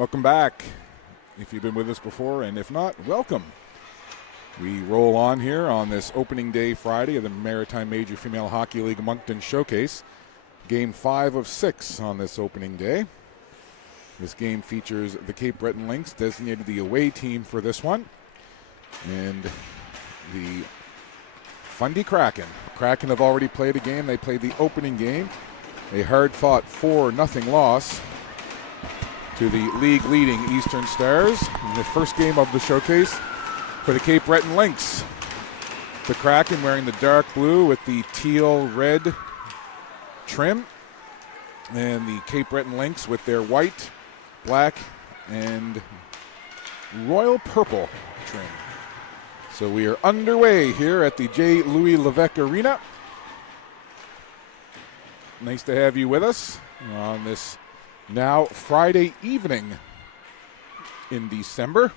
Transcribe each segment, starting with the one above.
Welcome back. If you've been with us before, and if not, welcome. We roll on here on this opening day Friday of the Maritime Major Female Hockey League Moncton Showcase. Game 5 of 6 on this opening day. This game features the Cape Breton Lynx, designated the away team for this one, and the Fundy Kraken. Kraken have already played a game. They played the opening game, a hard-fought 4-0 loss to the league-leading Eastern Stars in the first game of the showcase for the Cape Breton Lynx. The Kraken wearing the dark blue with the teal-red trim, and the Cape Breton Lynx with their white, black, and royal purple trim. So we are underway here at the J. Louis Levesque Arena. Nice to have you with us on this now Friday evening in December.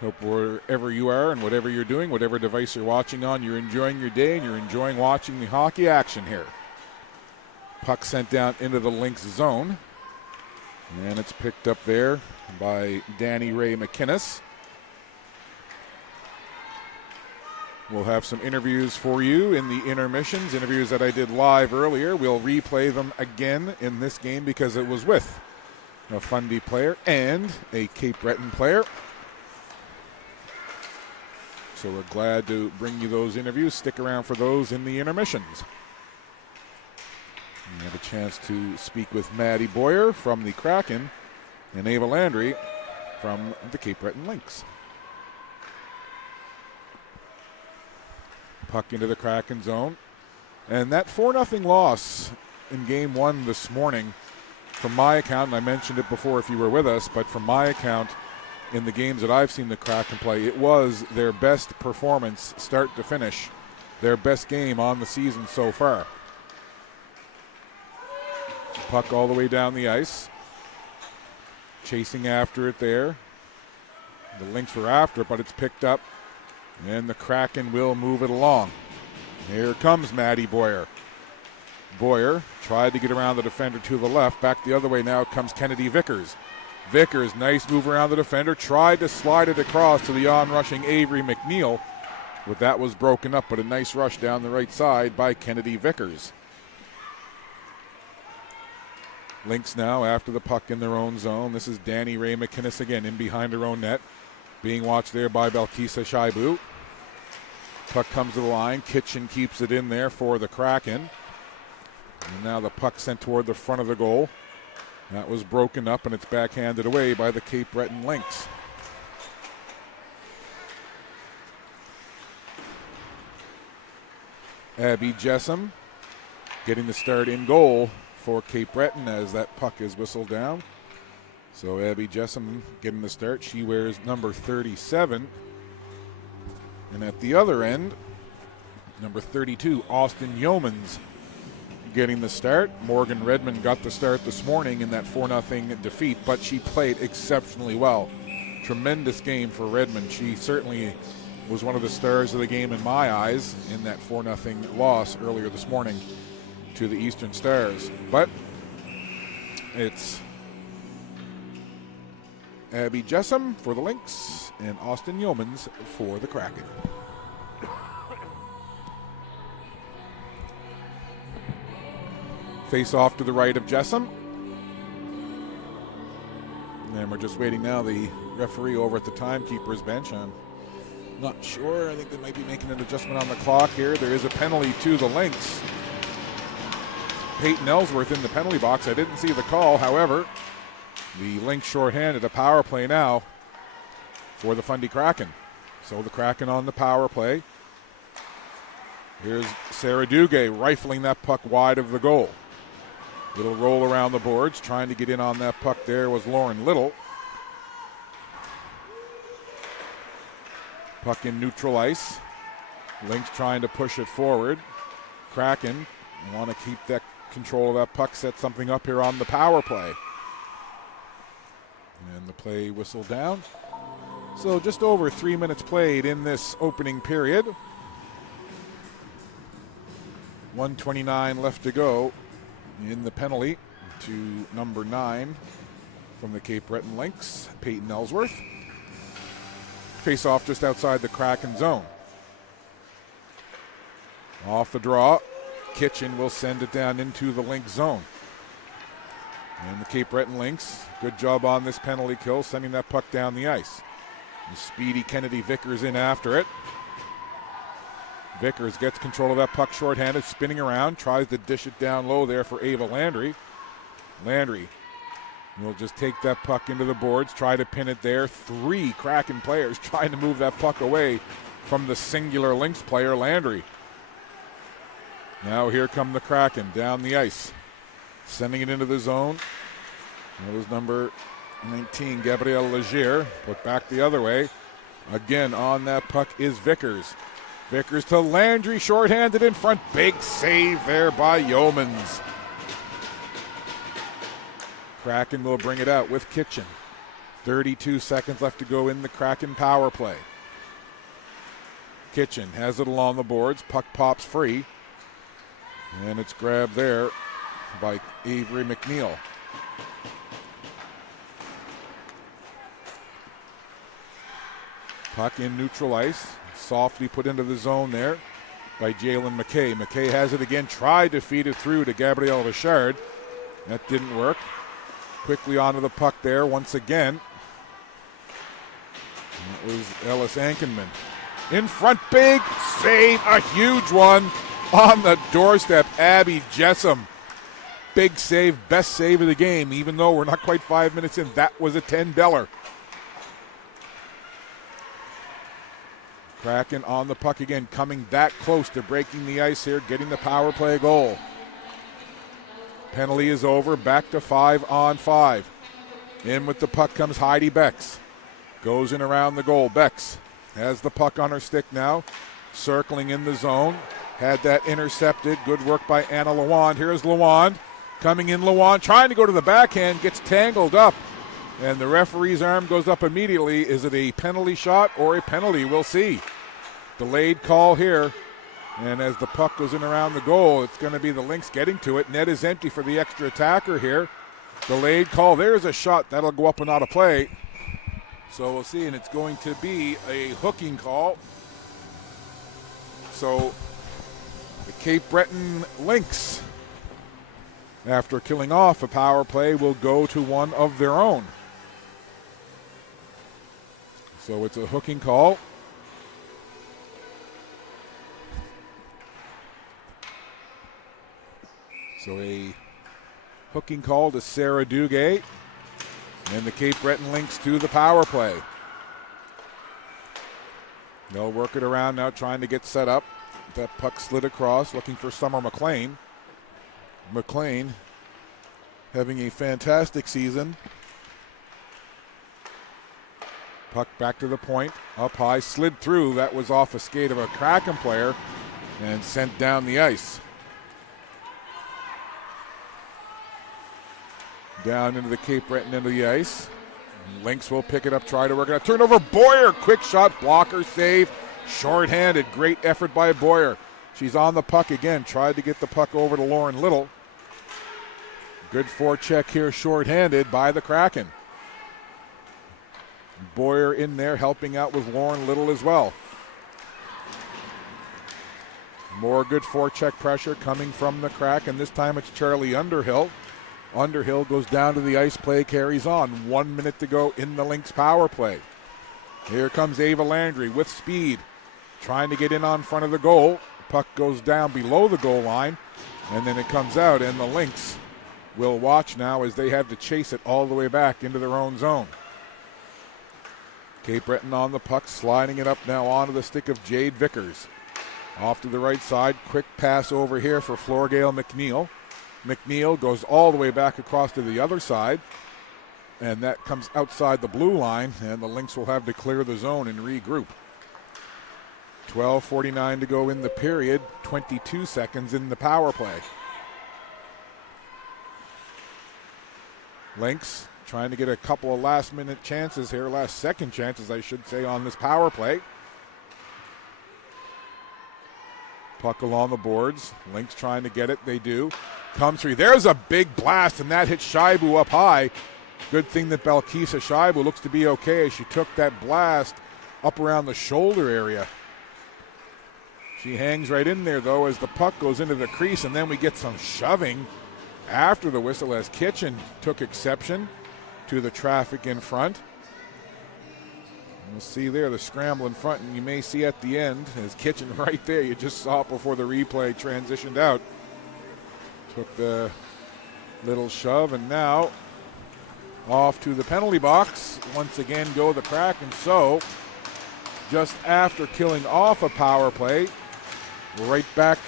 Hope wherever you are and whatever you're doing, whatever device you're watching on, you're enjoying your day and you're enjoying watching the hockey action here. Puck sent down into the Lynx zone, and it's picked up there by Danny Ray McInnes. We'll have some interviews for you in the intermissions, interviews that I did live earlier. We'll replay them again in this game because it was with a Fundy player and a Cape Breton player. So we're glad to bring you those interviews. Stick around for those in the intermissions. We have a chance to speak with Maddie Boyer from the Kraken and Ava Landry from the Cape Breton Lynx. Puck into the Kraken zone. And that 4-0 loss in game 1 this morning, from my account, and I mentioned it before if you were with us, but from my account, in the games that I've seen the Kraken play, it was their best performance start to finish, their best game on the season so far. Puck all the way down the ice. Chasing after it there. The Lynx were after it, but it's picked up. And the Kraken will move it along. Here comes Maddie Boyer. Boyer tried to get around the defender to the left. Back the other way now comes Kennedy Vickers. Vickers, nice move around the defender. Tried to slide it across to the on-rushing Avery McNeil. But that was broken up, but a nice rush down the right side by Kennedy Vickers. Lynx now after the puck in their own zone. This is Danny Ray McInnes again in behind her own net. Being watched there by Belkisa Shaibu. Puck comes to the line. Kitchen keeps it in there for the Kraken. And now the puck sent toward the front of the goal. That was broken up, and it's backhanded away by the Cape Breton Lynx. Abby Jessam getting the start in goal for Cape Breton as that puck is whistled down. So Abby Jessam getting the start. She wears number 37. And at the other end, number 32, Austin Yeomans getting the start. Morgan Redmond got the start this morning in that 4-0 defeat, but she played exceptionally well. Tremendous game for Redmond. She certainly was one of the stars of the game in my eyes in that 4-0 loss earlier this morning to the Eastern Stars. But it's Abby Jessam for the Lynx and Austin Yeomans for the Kraken. Face off to the right of Jessam. And we're just waiting now. The referee over at the timekeeper's bench. I'm not sure. I think they might be making an adjustment on the clock here. There is a penalty to the Lynx. Peyton Ellsworth in the penalty box. I didn't see the call. However, the Lynx shorthanded, a power play now for the Fundy Kraken. So the Kraken on the power play. Here's Sarah Duguay rifling that puck wide of the goal. Little roll around the boards. Trying to get in on that puck there was Lauren Little. Puck in neutral ice. Lynx trying to push it forward. Kraken want to keep that control of that puck, set something up here on the power play. And the play whistled down. So just over 3 minutes played in this opening period. 1:29 left to go in the penalty to number 9 from the Cape Breton Lynx, Peyton Ellsworth. Face off just outside the Kraken zone. Off the draw, Kitchen will send it down into the Lynx zone. And the Cape Breton Lynx, good job on this penalty kill, sending that puck down the ice. The speedy Kennedy Vickers in after it. Vickers gets control of that puck shorthanded, spinning around, tries to dish it down low there for Ava Landry. Landry will just take that puck into the boards, try to pin it there. 3 Kraken players trying to move that puck away from the singular Lynx player, Landry. Now here come the Kraken down the ice, sending it into the zone. That was number 19, Gabrielle Legier, put back the other way. Again on that puck is Vickers. Vickers to Landry, shorthanded in front. Big save there by Yeomans. Kraken will bring it out with Kitchen. 32 seconds left to go in the Kraken power play. Kitchen has it along the boards. Puck pops free. And it's grabbed there by Avery McNeil. Puck in neutral ice. Softly put into the zone there by Jalen McKay. McKay has it again, tried to feed it through to Gabrielle Richard. That didn't work. Quickly onto the puck there once again. That was Ellis Ankenman. In front, big save, a huge one on the doorstep. Abby Jessam. Big save, best save of the game, even though we're not quite 5 minutes in. That was a $10. Kraken on the puck again, coming that close to breaking the ice here, getting the power play goal. Penalty is over, back to 5-on-5. In with the puck comes Heidi Becks. Goes in around the goal. Becks has the puck on her stick now, circling in the zone. Had that intercepted. Good work by Anna Lawand. Here's Lawand. Coming in Lawand, trying to go to the backhand, gets tangled up. And the referee's arm goes up immediately. Is it a penalty shot or a penalty? We'll see. Delayed call here. And as the puck goes in around the goal, it's going to be the Lynx getting to it. Net is empty for the extra attacker here. Delayed call. There's a shot. That'll go up and out of play. So we'll see. And it's going to be a hooking call. So the Cape Breton Lynx, after killing off a power play, will go to one of their own. So it's a hooking call. So a hooking call to Sarah Duguay. And the Cape Breton Lynx to the power play. They'll work it around now, trying to get set up. That puck slid across, looking for Summer McLean. McLean having a fantastic season. Puck back to the point, up high, slid through. That was off a skate of a Kraken player and sent down the ice. Down into the Cape Breton end of the ice. Lynx will pick it up, try to work it out. Turnover, Boyer, quick shot, blocker, save. Short-handed, great effort by Boyer. She's on the puck again, tried to get the puck over to Lauren Little. Good forecheck here, short-handed by the Kraken. Boyer in there helping out with Lauren Little as well. More good forecheck pressure coming from the Kraken. This time it's Charlie Underhill. Underhill goes down to the ice, play carries on. 1 minute to go in the Lynx power play. Here comes Ava Landry with speed, trying to get in on front of the goal. Puck goes down below the goal line, and then it comes out, and the Lynx will watch now as they have to chase it all the way back into their own zone. Cape Breton on the puck, sliding it up now onto the stick of Jade Vickers. Off to the right side, quick pass over here for Florgale McNeil. McNeil goes all the way back across to the other side, and that comes outside the blue line, and the Lynx will have to clear the zone and regroup. 12:49 to go in the period, 22 seconds in the power play. Lynx trying to get a couple of last-minute chances here, last-second chances, I should say, on this power play. Puck along the boards. Lynx trying to get it. They do. Comes through. There's a big blast, and that hits Shaibu up high. Good thing that Balkisa Shaibu looks to be okay as she took that blast up around the shoulder area. She hangs right in there, though, as the puck goes into the crease, and then we get some shoving after the whistle as Kitchen took exception to the traffic in front. You'll see there the scramble in front, and you may see at the end as Kitchen right there, you just saw it before the replay transitioned out. Took the little shove, and now off to the penalty box. Once again go the Kraken. So just after killing off a power play, right back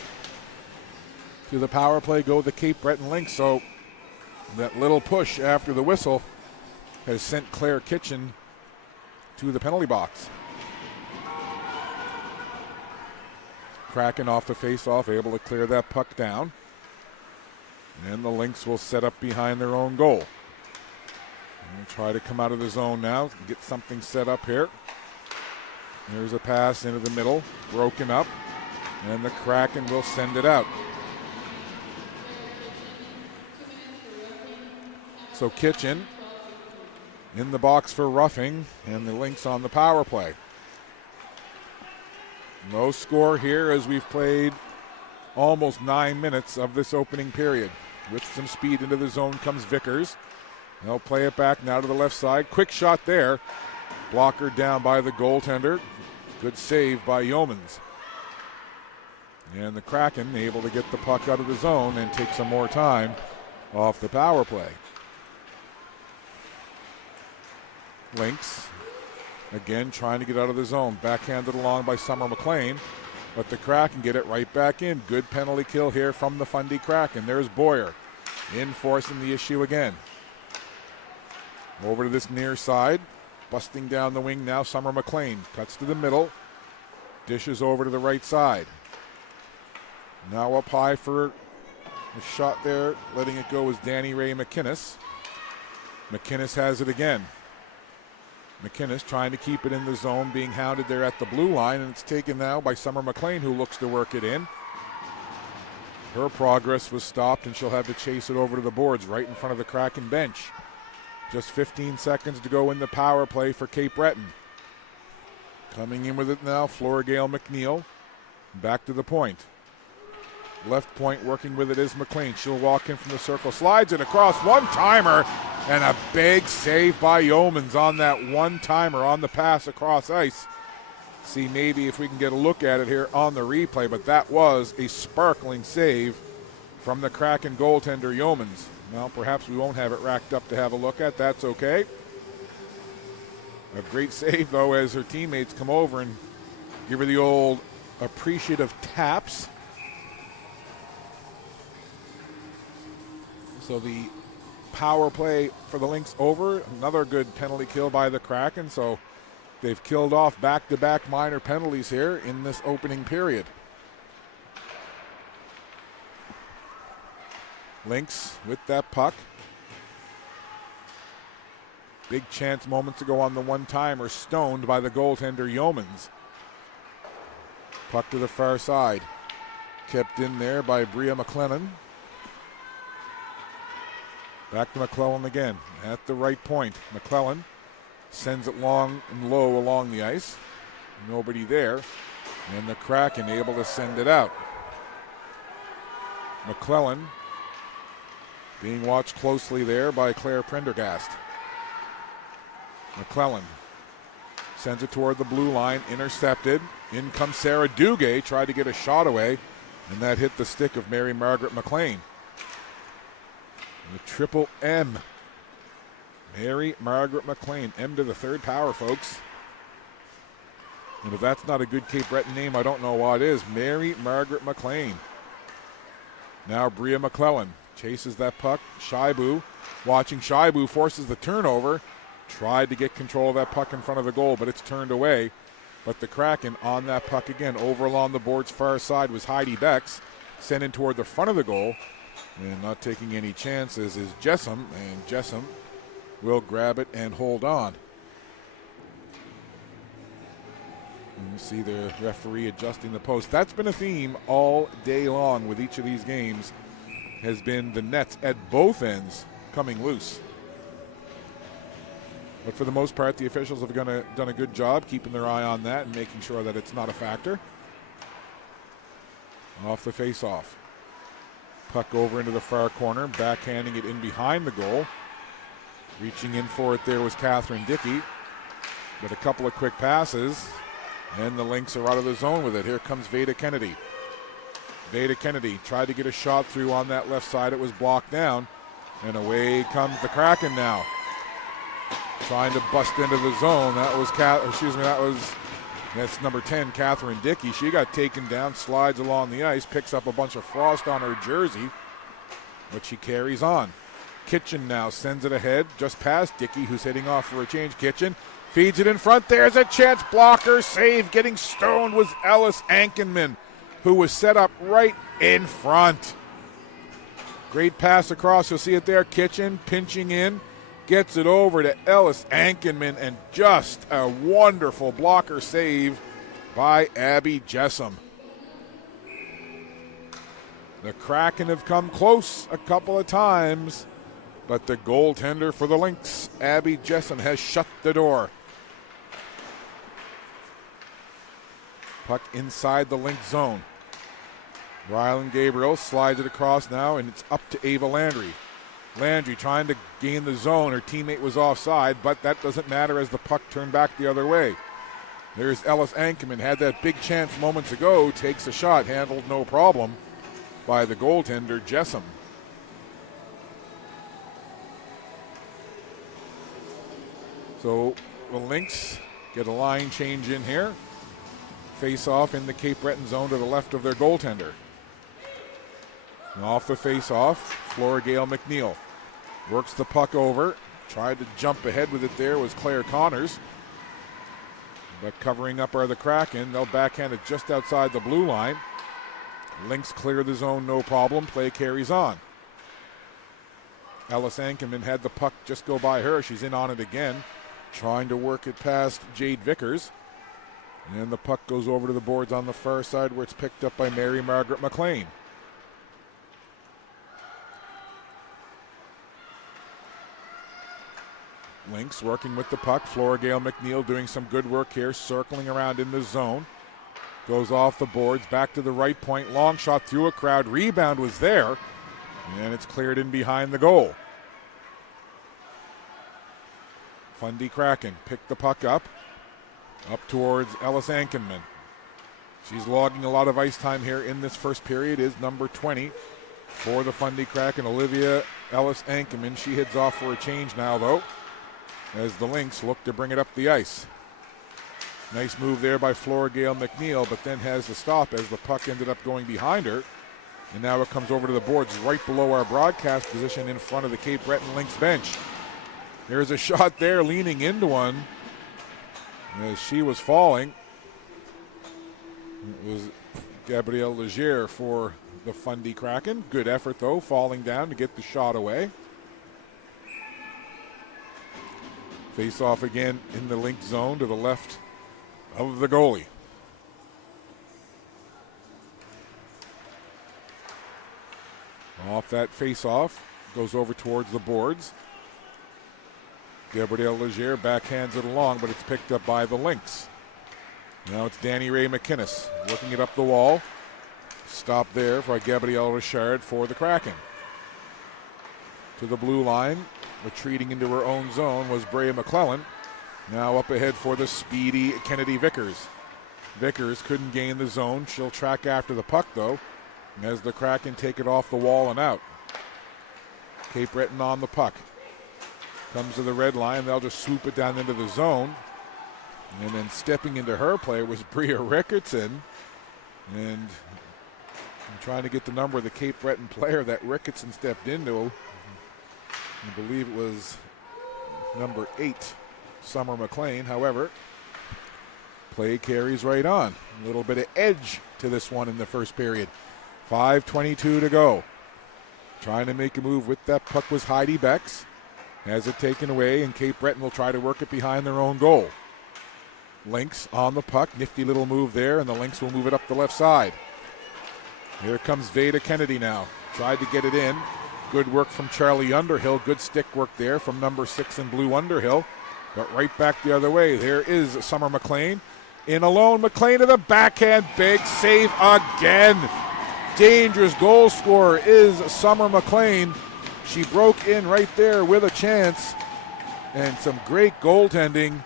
to the power play go the Cape Breton Lynx. So that little push after the whistle has sent Claire Kitchen to the penalty box. Kraken off the face-off, able to clear that puck down. And the Lynx will set up behind their own goal. And try to come out of the zone now, get something set up here. There's a pass into the middle, broken up, and the Kraken will send it out. So Kitchen in the box for roughing, and the Lynx on the power play. No score here as we've played almost 9 minutes of this opening period. With some speed into the zone comes Vickers. They'll play it back now to the left side. Quick shot there. Blocker down by the goaltender. Good save by Yeomans. And the Kraken able to get the puck out of the zone and take some more time off the power play. Lynx again trying to get out of the zone. Backhanded along by Summer McLean. But the Kraken get it right back in. Good penalty kill here from the Fundy Kraken. There's Boyer enforcing the issue again. Over to this near side. Busting down the wing now, Summer McLean. Cuts to the middle. Dishes over to the right side. Now up high for a shot there. Letting it go is Danny Ray McInnes. McInnes has it again. McInnes trying to keep it in the zone, being hounded there at the blue line, and it's taken now by Summer McLean, who looks to work it in. Her progress was stopped, and she'll have to chase it over to the boards right in front of the Kraken bench. Just 15 seconds to go in the power play for Cape Breton. Coming in with it now, Florigale McNeil. Back to the point. Left point working with it is McLean. She'll walk in from the circle, slides it across, one-timer, and a big save by Yeomans on that one-timer on the pass across ice. See maybe if we can get a look at it here on the replay, but that was a sparkling save from the Kraken goaltender Yeomans. Well, perhaps we won't have it racked up to have a look at. That's okay. A great save, though, as her teammates come over and give her the old appreciative taps. So the power play for the Lynx over. Another good penalty kill by the Kraken. So they've killed off back-to-back minor penalties here in this opening period. Lynx with that puck. Big chance moments ago on the one-timer, stoned by the goaltender Yeomans. Puck to the far side. Kept in there by Bria McLennan. Back to McClellan again at the right point. McClellan sends it long and low along the ice. Nobody there. And the Kraken able to send it out. McClellan being watched closely there by Claire Prendergast. McClellan sends it toward the blue line, intercepted. In comes Sarah Duguay, tried to get a shot away, and that hit the stick of Mary Margaret McLean. The triple M. Mary Margaret McLean, M to the third power, folks. And if that's not a good Cape Breton name, I don't know what is. Mary Margaret McLean. Now Bria McClellan chases that puck. Shaibu, watching Shaibu, forces the turnover. Tried to get control of that puck in front of the goal, but it's turned away. But the Kraken on that puck again. Over along the board's far side was Heidi Becks. Sent in toward the front of the goal. And not taking any chances is Jessam. And Jessam will grab it and hold on. And you see the referee adjusting the post. That's been a theme all day long with each of these games. Has been the nets at both ends coming loose. But for the most part, the officials have done a good job keeping their eye on that and making sure that it's not a factor. Off the face-off. Puck over into the far corner, backhanding it in behind the goal. Reaching in for it there was Catherine Dickey. But a couple of quick passes, and the Lynx are out of the zone with it. Here comes Veda Kennedy. Veda Kennedy tried to get a shot through on that left side. It was blocked down, and away comes the Kraken now. Trying to bust into the zone. That's number 10, Catherine Dickey. She got taken down, slides along the ice, picks up a bunch of frost on her jersey, but she carries on. Kitchen now sends it ahead, just past Dickey, who's heading off for a change. Kitchen feeds it in front. There's a chance. Blocker save. Getting stoned was Ellis Ankenman, who was set up right in front. Great pass across. You'll see it there. Kitchen pinching in. Gets it over to Ellis Ankenman, and just a wonderful blocker save by Abby Jessam. The Kraken have come close a couple of times, but the goaltender for the Lynx, Abby Jessam, has shut the door. Puck inside the Lynx zone. Rylan Gabriel slides it across now, and it's up to Ava Landry. Landry trying to gain the zone. Her teammate was offside, but that doesn't matter as the puck turned back the other way. There's Ellis Ankerman, had that big chance moments ago, takes a shot, handled no problem by the goaltender, Jessam. So the Lynx get a line change in here. Face off in the Cape Breton zone to the left of their goaltender. And off the face off, Flora Gale McNeil works the puck over. Tried to jump ahead with it there was Claire Connors. But covering up are the Kraken. They'll backhand it just outside the blue line. Lynx clear the zone, no problem. Play carries on. Alice Ankerman had the puck just go by her. She's in on it again. Trying to work it past Jade Vickers. And the puck goes over to the boards on the far side where it's picked up by Mary Margaret McLean. Lynx working with the puck. Flora Gale McNeil doing some good work here, circling around in the zone. Goes off the boards, back to the right point. Long shot through a crowd. Rebound was there, and it's cleared in behind the goal. Fundy Kraken picked the puck up towards Ellis Ankenman. She's logging a lot of ice time here in this first period, is number 20 for the Fundy Kraken, Olivia Ellis Ankenman. She heads off for a change now, though, as the Lynx look to bring it up the ice. Nice move there by Flora Gale McNeil, but then has to stop as the puck ended up going behind her. And now it comes over to the boards right below our broadcast position in front of the Cape Breton Lynx bench. There's a shot there, leaning into one as she was falling. It was Gabrielle Legier for the Fundy Kraken. Good effort, though, falling down to get the shot away. Face off again in the Lynx zone to the left of the goalie. Off that face off, goes over towards the boards. Gabrielle Legier backhands it along, but it's picked up by the Lynx. Now it's Danny Ray McInnes working it up the wall. Stop there for Gabrielle Richard for the Kraken. To the blue line, retreating into her own zone was Brea McClellan. Now up ahead for the speedy Kennedy Vickers. Vickers couldn't gain the zone. She'll track after the puck, though, as the Kraken take it off the wall and out. Cape Breton on the puck. Comes to the red line. They'll just swoop it down into the zone. And then stepping into her play was Bria Rickardson. And I'm trying to get the number of the Cape Breton player that Rickardson stepped into. I believe it was number 8, Summer McLean. However, play carries right on. A little bit of edge to this one in the first period. 5:22 to go. Trying to make a move with that puck was Heidi Becks. Has it taken away, and Cape Breton will try to work it behind their own goal. Lynx on the puck. Nifty little move there, and the Lynx will move it up the left side. Here comes Veda Kennedy now. Tried to get it in. Good work from Charlie Underhill. Good stick work there from number 6 in blue Underhill. but right back the other way. There is Summer McLean. In alone, McLean to the backhand. Big save again. Dangerous goal scorer is Summer McLean. She broke in right there with a chance. And some great goaltending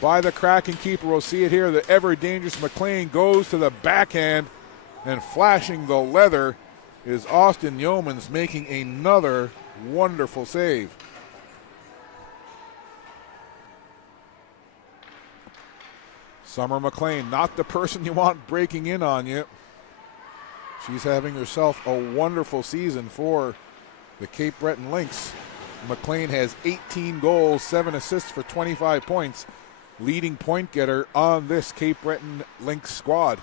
by the Kraken keeper. We'll see it here. The ever-dangerous McLean goes to the backhand. And flashing the leather is Austin Yeomans, making another wonderful save. Summer McLean, not the person you want breaking in on you. She's having herself a wonderful season for the Cape Breton Lynx. McLean has 18 goals, 7 assists for 25 points, leading point getter on this Cape Breton Lynx squad.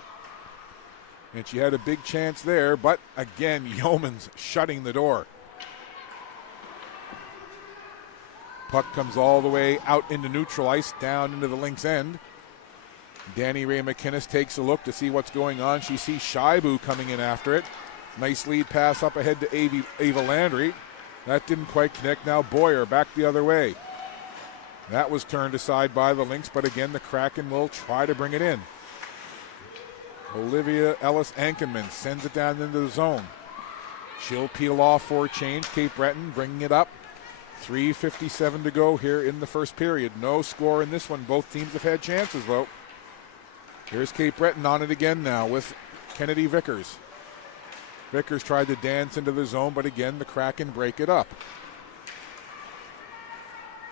And she had a big chance there, but again, Yeomans shutting the door. Puck comes all the way out into neutral ice, down into the Lynx end. Danny Ray McInnes takes a look to see what's going on. She sees Shaibu coming in after it. Nice lead pass up ahead to Ava Landry. That didn't quite connect. Now Boyer back the other way. That was turned aside by the Lynx, but again, the Kraken will try to bring it in. Olivia Ellis-Ankenman sends it down into the zone. She'll peel off for a change. Cape Breton bringing it up. 3:57 to go here in the first period. No score in this one. Both teams have had chances, though. Here's Cape Breton on it again now with Kennedy Vickers. Vickers tried to dance into the zone, but again, the Kraken break it up.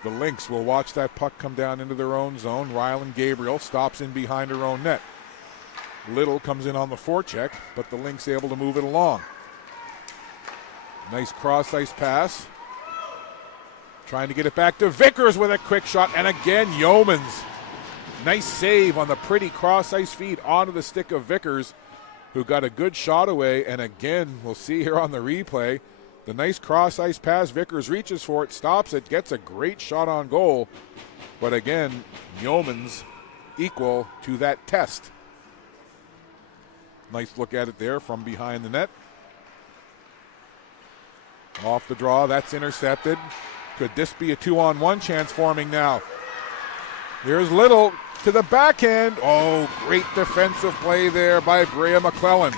The Lynx will watch that puck come down into their own zone. Rylan Gabriel stops in behind her own net. Little comes in on the forecheck, but the Lynx able to move it along. Nice cross-ice pass. Trying to get it back to Vickers with a quick shot, and again, Yeomans. Nice save on the pretty cross-ice feed onto the stick of Vickers, who got a good shot away, and again, we'll see here on the replay, the nice cross-ice pass. Vickers reaches for it, stops it, gets a great shot on goal, but again, Yeomans equal to that test. Nice look at it there from behind the net. Off the draw, that's intercepted. Could this be a 2-on-1 chance forming now? Here's Little to the backhand. Oh, great defensive play there by Brea McClellan.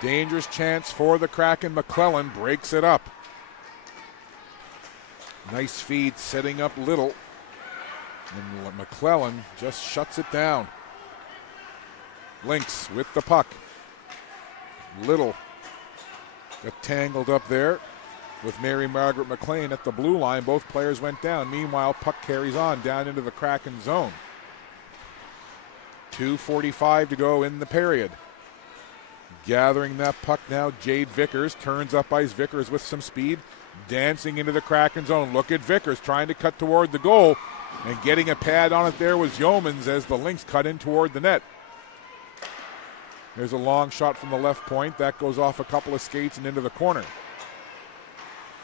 Dangerous chance for the Kraken. McClellan breaks it up. Nice feed setting up Little. And McClellan just shuts it down. Lynx with the puck. Little got tangled up there with Mary Margaret McLean at the blue line. Both players went down. Meanwhile, puck carries on down into the Kraken zone. 2:45 to go in the period. Gathering that puck now, Jade Vickers turns up ice. Vickers with some speed, dancing into the Kraken zone. Look at Vickers trying to cut toward the goal, and getting a pad on it there was Yeomans as the Lynx cut in toward the net. There's a long shot from the left point. That goes off a couple of skates and into the corner.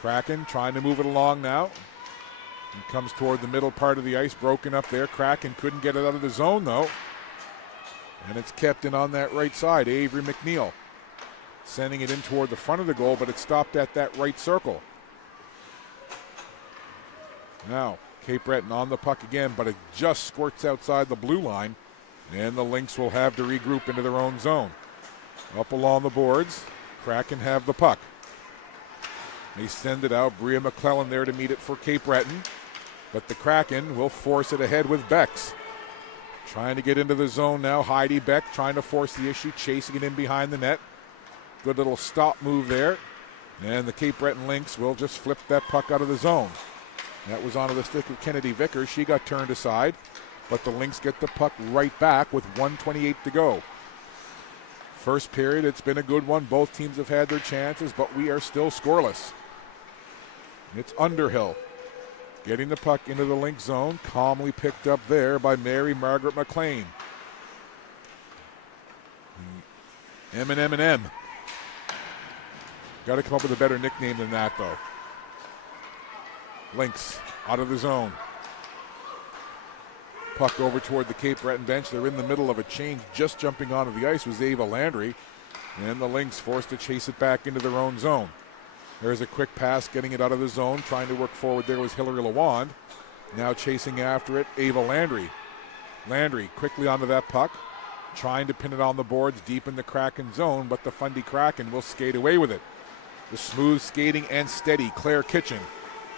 Kraken trying to move it along now. It comes toward the middle part of the ice, broken up there. Kraken couldn't get it out of the zone, though. And it's kept in on that right side. Avery McNeil sending it in toward the front of the goal, but it stopped at that right circle. Now, Cape Breton on the puck again, but it just squirts outside the blue line, and the Lynx will have to regroup into their own zone. Up along the boards, Kraken have the puck. They send it out. Brea McClellan there to meet it for Cape Breton, but the Kraken will force it ahead with Becks. Trying to get into the zone now. Heidi Beck trying to force the issue, chasing it in behind the net. Good little stop move there. And the Cape Breton Lynx will just flip that puck out of the zone. That was onto the stick of Kennedy Vickers. She got turned aside, but the Lynx get the puck right back with 1:28 to go. First period, it's been a good one. Both teams have had their chances, but we are still scoreless. It's Underhill getting the puck into the Lynx zone, calmly picked up there by Mary Margaret McLean. M&M. Got to come up with a better nickname than that, though. Lynx out of the zone. Puck over toward the Cape Breton bench. They're in the middle of a change. Just jumping onto the ice was Ava Landry. And the Lynx forced to chase it back into their own zone. There's a quick pass, getting it out of the zone. Trying to work forward there was Hillary Lawand. Now chasing after it, Ava Landry. Landry quickly onto that puck, trying to pin it on the boards deep in the Kraken zone, but the Fundy Kraken will skate away with it. The smooth skating and steady Claire Kitchen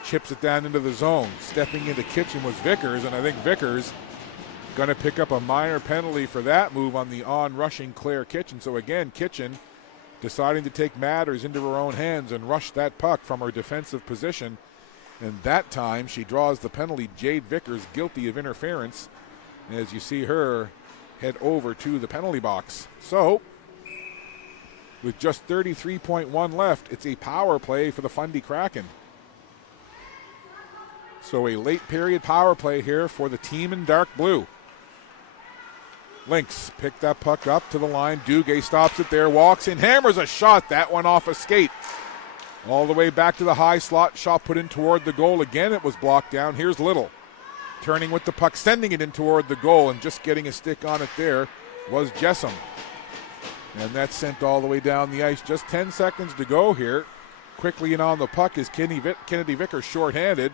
chips it down into the zone. Stepping into Kitchen was Vickers, and I think Vickers going to pick up a minor penalty for that move on the on-rushing Claire Kitchen. So again, Kitchen deciding to take matters into her own hands and rush that puck from her defensive position. And that time she draws the penalty. Jade Vickers guilty of interference as you see her head over to the penalty box. So with just 33.1 left, it's a power play for the Fundy Kraken. So a late period power play here for the team in dark blue. Lynx picked that puck up to the line. Duguay stops it there, walks in, hammers a shot. That one off a skate. All the way back to the high slot. Shot put in toward the goal. Again, it was blocked down. Here's Little. Turning with the puck, sending it in toward the goal, and just getting a stick on it there was Jessam. And that's sent all the way down the ice. Just 10 seconds to go here. Quickly in on the puck is Kennedy Vickers shorthanded.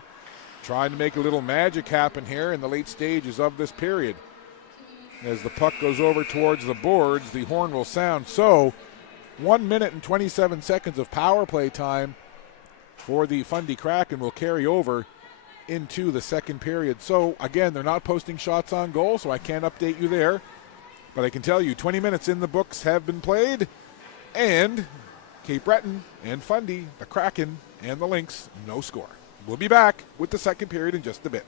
Trying to make a little magic happen here in the late stages of this period. As the puck goes over towards the boards, the horn will sound. So 1 minute and 27 seconds of power play time for the Fundy Kraken will carry over into the second period. So again, they're not posting shots on goal, so I can't update you there. But I can tell you 20 minutes in the books have been played, and Cape Breton and Fundy, the Kraken and the Lynx, no score. We'll be back with the second period in just a bit.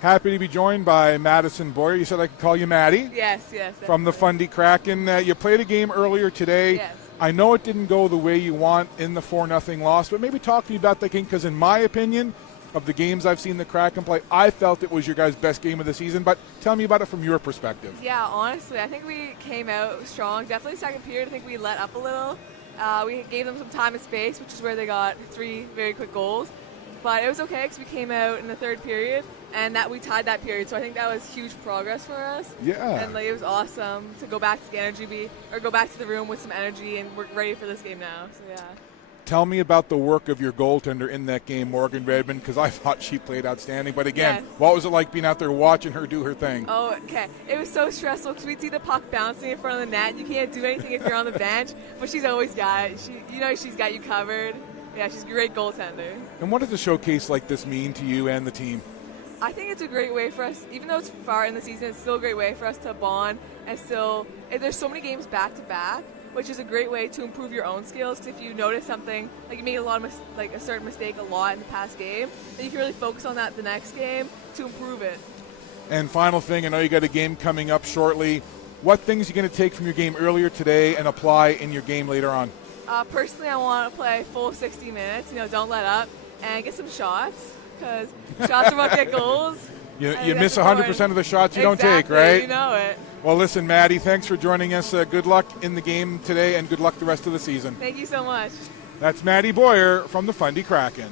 Happy to be joined by Madison Boyer. You said I could call you Maddie? Yes. From the Fundy Kraken. You played a game earlier today. Yes. I know it didn't go the way you want in the 4-0 loss, but maybe talk to me about that game, because in my opinion, of the games I've seen the Kraken play, I felt it was your guys' best game of the season. But tell me about it from your perspective. Yeah, honestly, I think we came out strong. Definitely second period, I think we let up a little. We gave them some time and space, which is where they got 3 very quick goals. But it was okay because we came out in the third period and that we tied that period. So I think that was huge progress for us. Yeah. And it was awesome to go back to the energy, go back to the room with some energy, and we're ready for this game now. So yeah. Tell me about the work of your goaltender in that game, Morgan Redmond, because I thought she played outstanding. But again, yes. What was it like being out there watching her do her thing? Oh, okay. It was so stressful because we'd see the puck bouncing in front of the net. You can't do anything if you're on the bench, but she's always got it. She's got you covered. Yeah, she's a great goaltender. And what does a showcase like this mean to you and the team? I think it's a great way for us, even though it's far in the season, it's still a great way for us to bond. And there's so many games back to back, which is a great way to improve your own skills. Because if you notice something, like you made a certain mistake a lot in the past game, then you can really focus on that the next game to improve it. And final thing, I know you got a game coming up shortly. What things are you going to take from your game earlier today and apply in your game later on? Personally, I want to play full 60 minutes. Don't let up and get some shots, because shots are what get goals. You miss 100% of the shots you don't take, right? You know it. Well, listen, Maddie, thanks for joining us. Good luck in the game today, and good luck the rest of the season. Thank you so much. That's Maddie Boyer from the Fundy Kraken.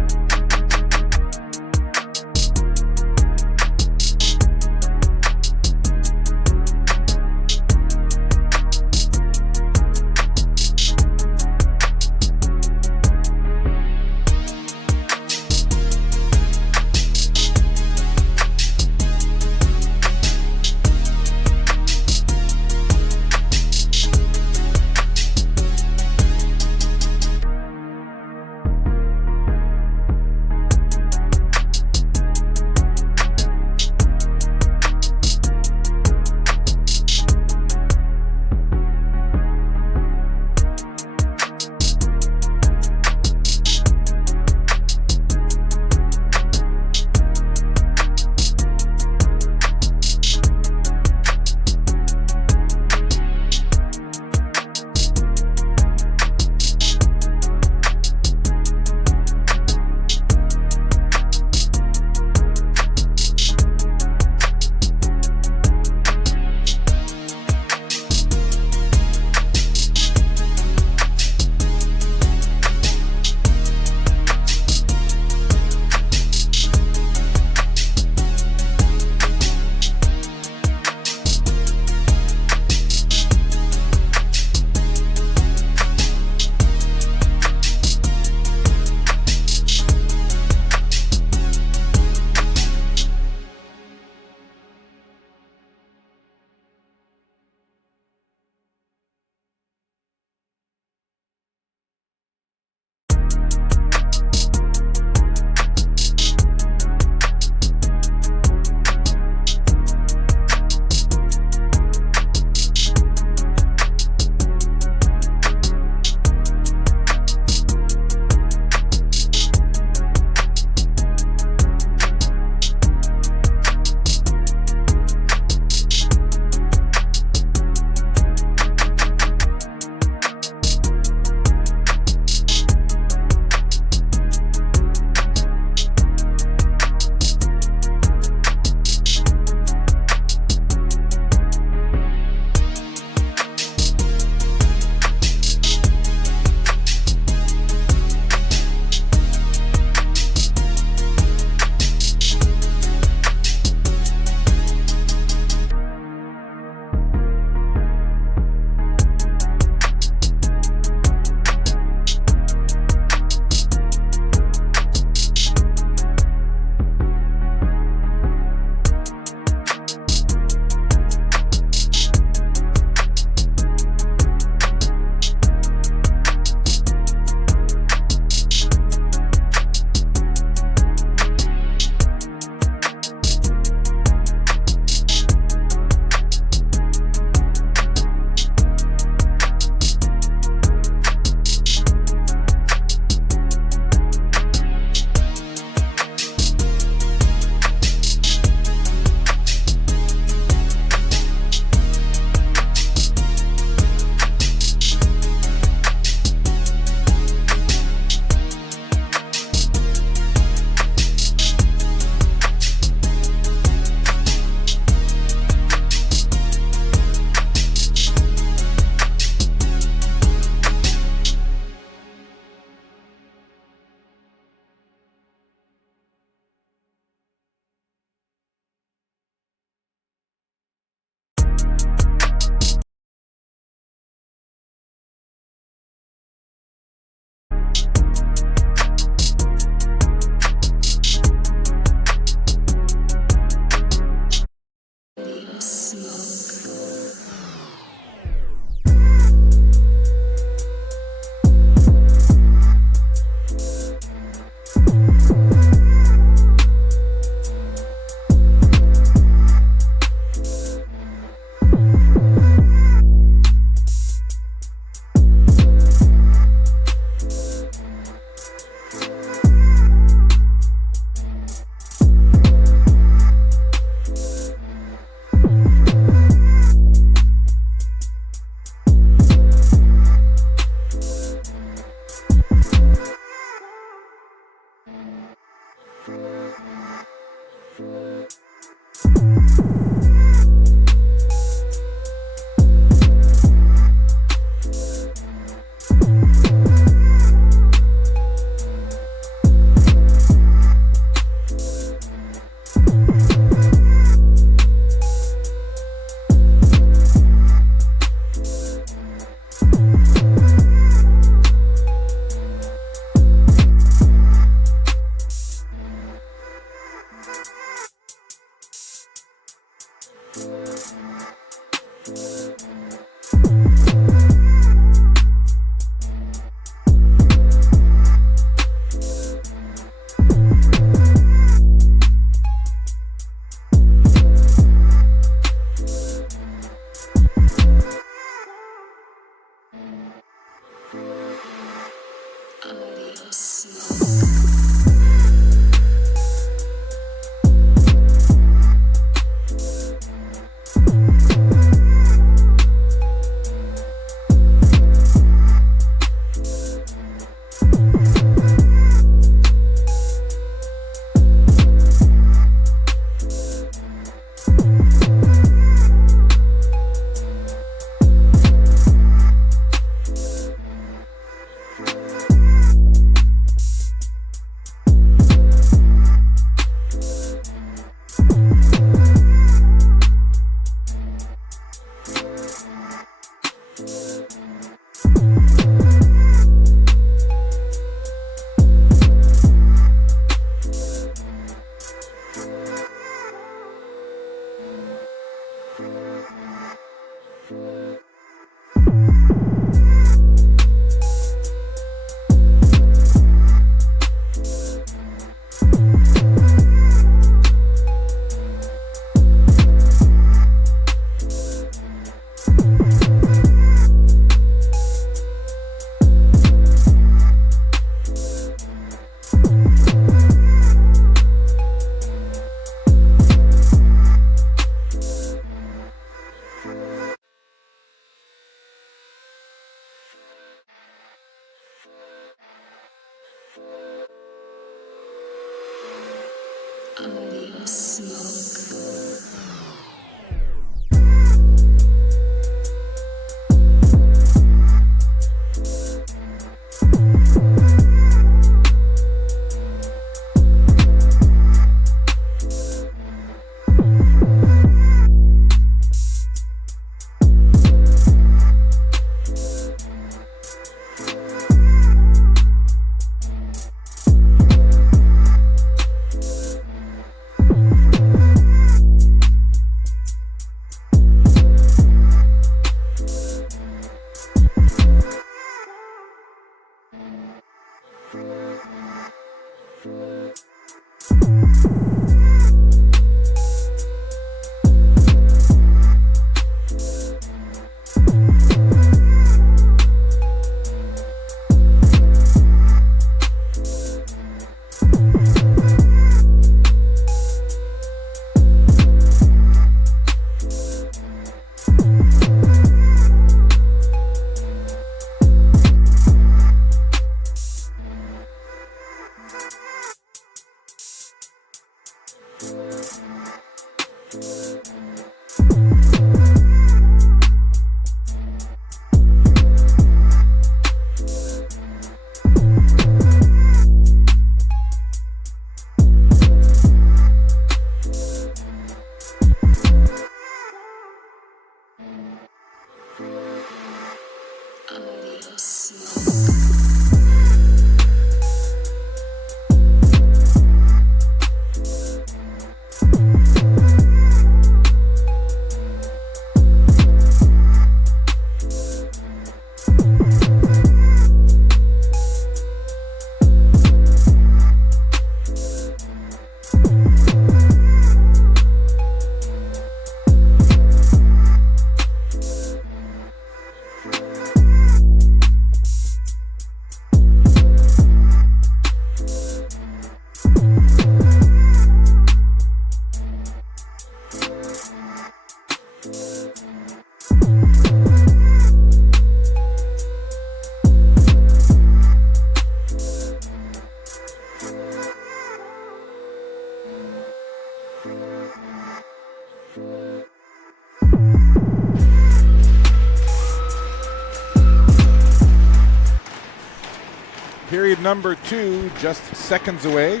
period number 2 just seconds away.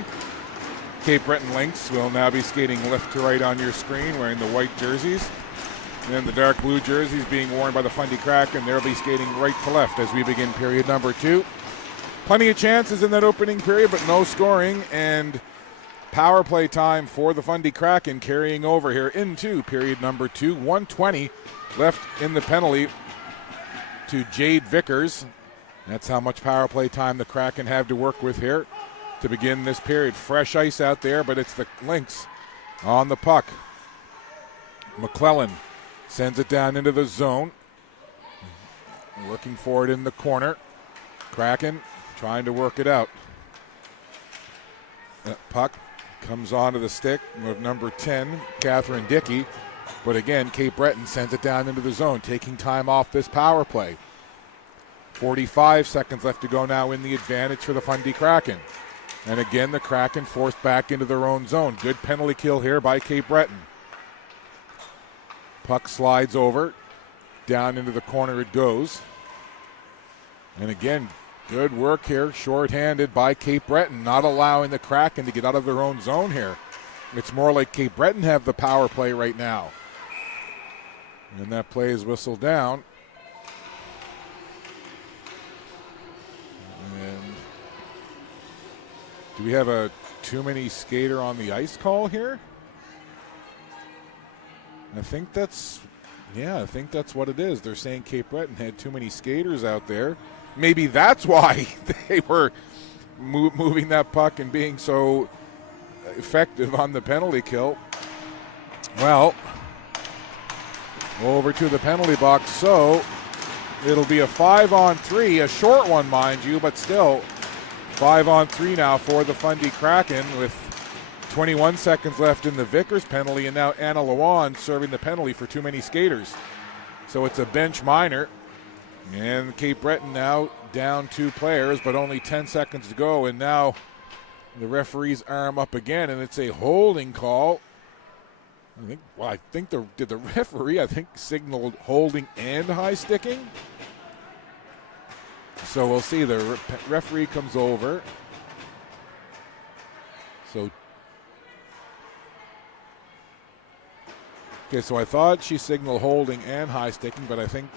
Cape Breton Lynx will now be skating left to right on your screen, wearing the white jerseys. And then the dark blue jerseys being worn by the Fundy Kraken. They'll be skating right to left as we begin period number 2. Plenty of chances in that opening period, but no scoring. And power play time for the Fundy Kraken, carrying over here into period number 2. 1:20 left in the penalty to Jade Vickers. That's how much power play time the Kraken have to work with here to begin this period. Fresh ice out there, but it's the Lynx on the puck. McClellan sends it down into the zone. Working for it in the corner. Kraken trying to work it out. That puck comes onto the stick of number 10, Catherine Dickey. But again, Cape Breton sends it down into the zone, taking time off this power play. 45 seconds left to go now in the advantage for the Fundy Kraken. And again, the Kraken forced back into their own zone. Good penalty kill here by Cape Breton. Puck slides over. Down into the corner it goes. And again, good work here, shorthanded by Cape Breton, not allowing the Kraken to get out of their own zone here. It's more like Cape Breton have the power play right now. And that play is whistled down. And do we have a too many skater on the ice call here? I think that's what it is. They're saying Cape Breton had too many skaters out there. Maybe that's why they were moving that puck and being so effective on the penalty kill. Well, over to the penalty box, so it'll be a 5-on-3, a short one, mind you, but still 5-on-3 now for the Fundy Kraken with 21 seconds left in the Vickers penalty, and now Anna Lewan serving the penalty for too many skaters. So it's a bench minor, and Cape Breton now down 2 players, but only 10 seconds to go, and now the referee's arm up again, and it's a holding call. Did the referee signaled holding and high sticking? So we'll see. The referee comes over. So I thought she signaled holding and high sticking, but I think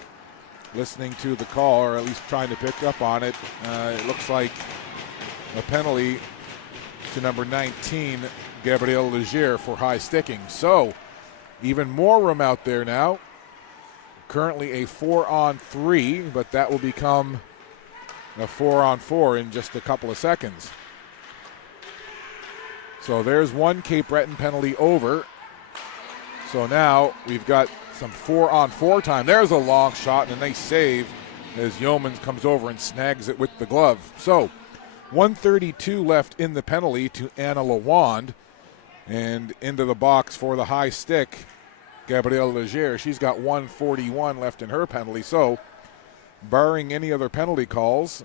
listening to the call, or at least trying to pick up on it, it looks like a penalty to number 19, Gabrielle Legier, for high sticking. So even more room out there now. Currently a 4-on-3, but that will become a 4-on-4 in just a couple of seconds. So there's one Cape Breton penalty over. So now we've got some 4-on-4 time. There's a long shot and a nice save as Yeomans comes over and snags it with the glove. So 1:32 left in the penalty to Anna Lawand. And into the box for the high stick, Gabrielle Legier. She's got 1:41 left in her penalty. So barring any other penalty calls,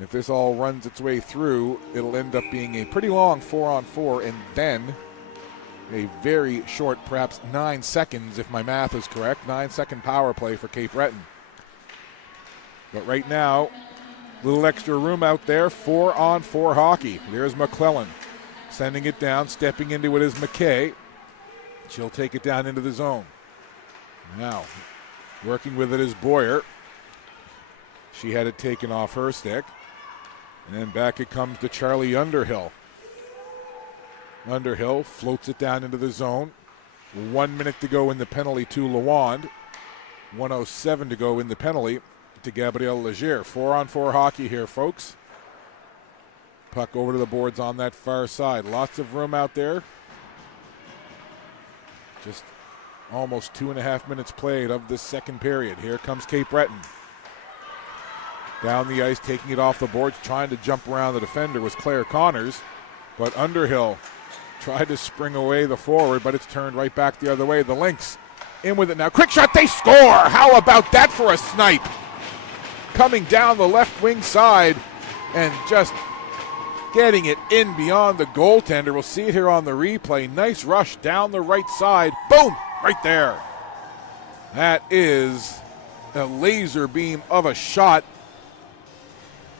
if this all runs its way through, it'll end up being a pretty long 4-on-4 and then a very short, perhaps 9 seconds, if my math is correct, 9-second power play for Cape Breton. But right now, a little extra room out there, 4-on-4 hockey. There's McClellan sending it down, stepping into it is McKay. She'll take it down into the zone. Now, working with it is Boyer. She had it taken off her stick. And then back it comes to Charlie Underhill. Underhill floats it down into the zone. 1 minute to go in the penalty to Lawand. 1:07 to go in the penalty to Gabrielle Legier. 4-on-4 hockey here, folks. Puck over to the boards on that far side. Lots of room out there. Just almost 2.5 minutes played of this second period. Here comes Cape Breton. Down the ice, taking it off the boards, trying to jump around the defender was Claire Connors. But Underhill tried to spring away the forward, but it's turned right back the other way. The Lynx in with it now. Quick shot, they score! How about that for a snipe? Coming down the left wing side and just getting it in beyond the goaltender. We'll see it here on the replay. Nice rush down the right side. Boom! Right there. That is a laser beam of a shot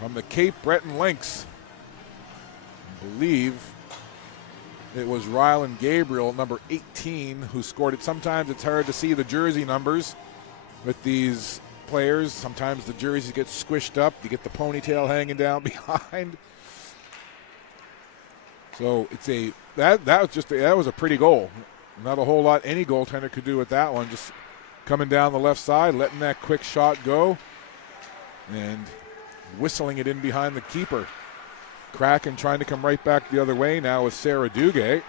from the Cape Breton Lynx. I believe it was Rylan Gabriel, number 18, who scored it. Sometimes it's hard to see the jersey numbers with these players. Sometimes the jerseys get squished up. You get the ponytail hanging down behind. So it's that was a pretty goal. Not a whole lot any goaltender could do with that one. Just coming down the left side, letting that quick shot go, and whistling it in behind the keeper. Kraken trying to come right back the other way now with Sarah Duguay.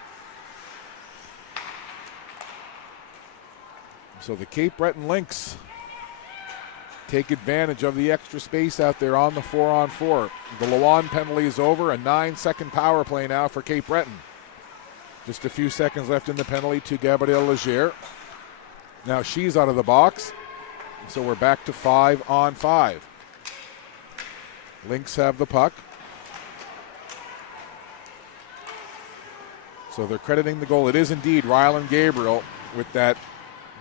So the Cape Breton Lynx take advantage of the extra space out there on the 4-on-4. The Lawan penalty is over. A 9-second power play now for Cape Breton. Just a few seconds left in the penalty to Gabrielle Leger. Now she's out of the box, so we're back to 5-on-5. Lynx have the puck. So they're crediting the goal. It is indeed Rylan Gabriel with that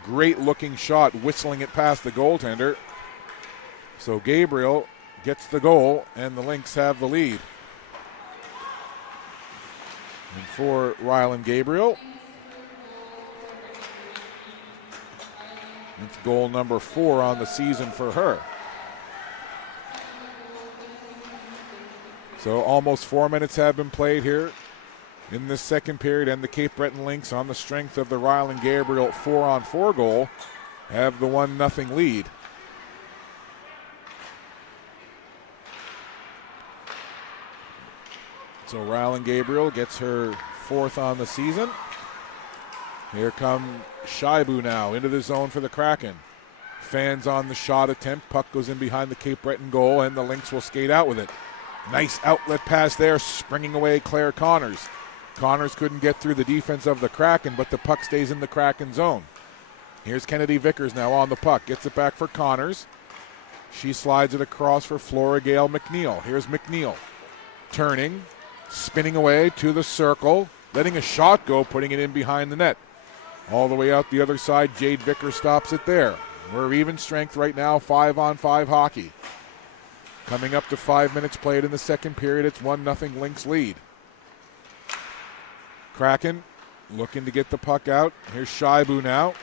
great-looking shot, whistling it past the goaltender. So Gabriel gets the goal, and the Lynx have the lead. And for Rylan Gabriel, it's goal number 4 on the season for her. So almost 4 minutes have been played here in this second period, and the Cape Breton Lynx, on the strength of the Rylan Gabriel 4-on-4 goal, have the 1-0 lead. So Rylan Gabriel gets her 4th on the season. Here come Shaibu now into the zone for the Kraken. Fans on the shot attempt. Puck goes in behind the Cape Breton goal, and the Lynx will skate out with it. Nice outlet pass there, springing away Claire Connors. Connors couldn't get through the defense of the Kraken, but the puck stays in the Kraken zone. Here's Kennedy Vickers now on the puck. Gets it back for Connors. She slides it across for Flora Gale McNeil. Here's McNeil. Turning, spinning away to the circle, letting a shot go, putting it in behind the net. All the way out the other side, Jade Vickers stops it there. We're even strength right now, 5-on-5 hockey. Coming up to 5 minutes played in the second period, it's 1-0 Lynx lead. Kraken looking to get the puck out. Here's Shaibu now.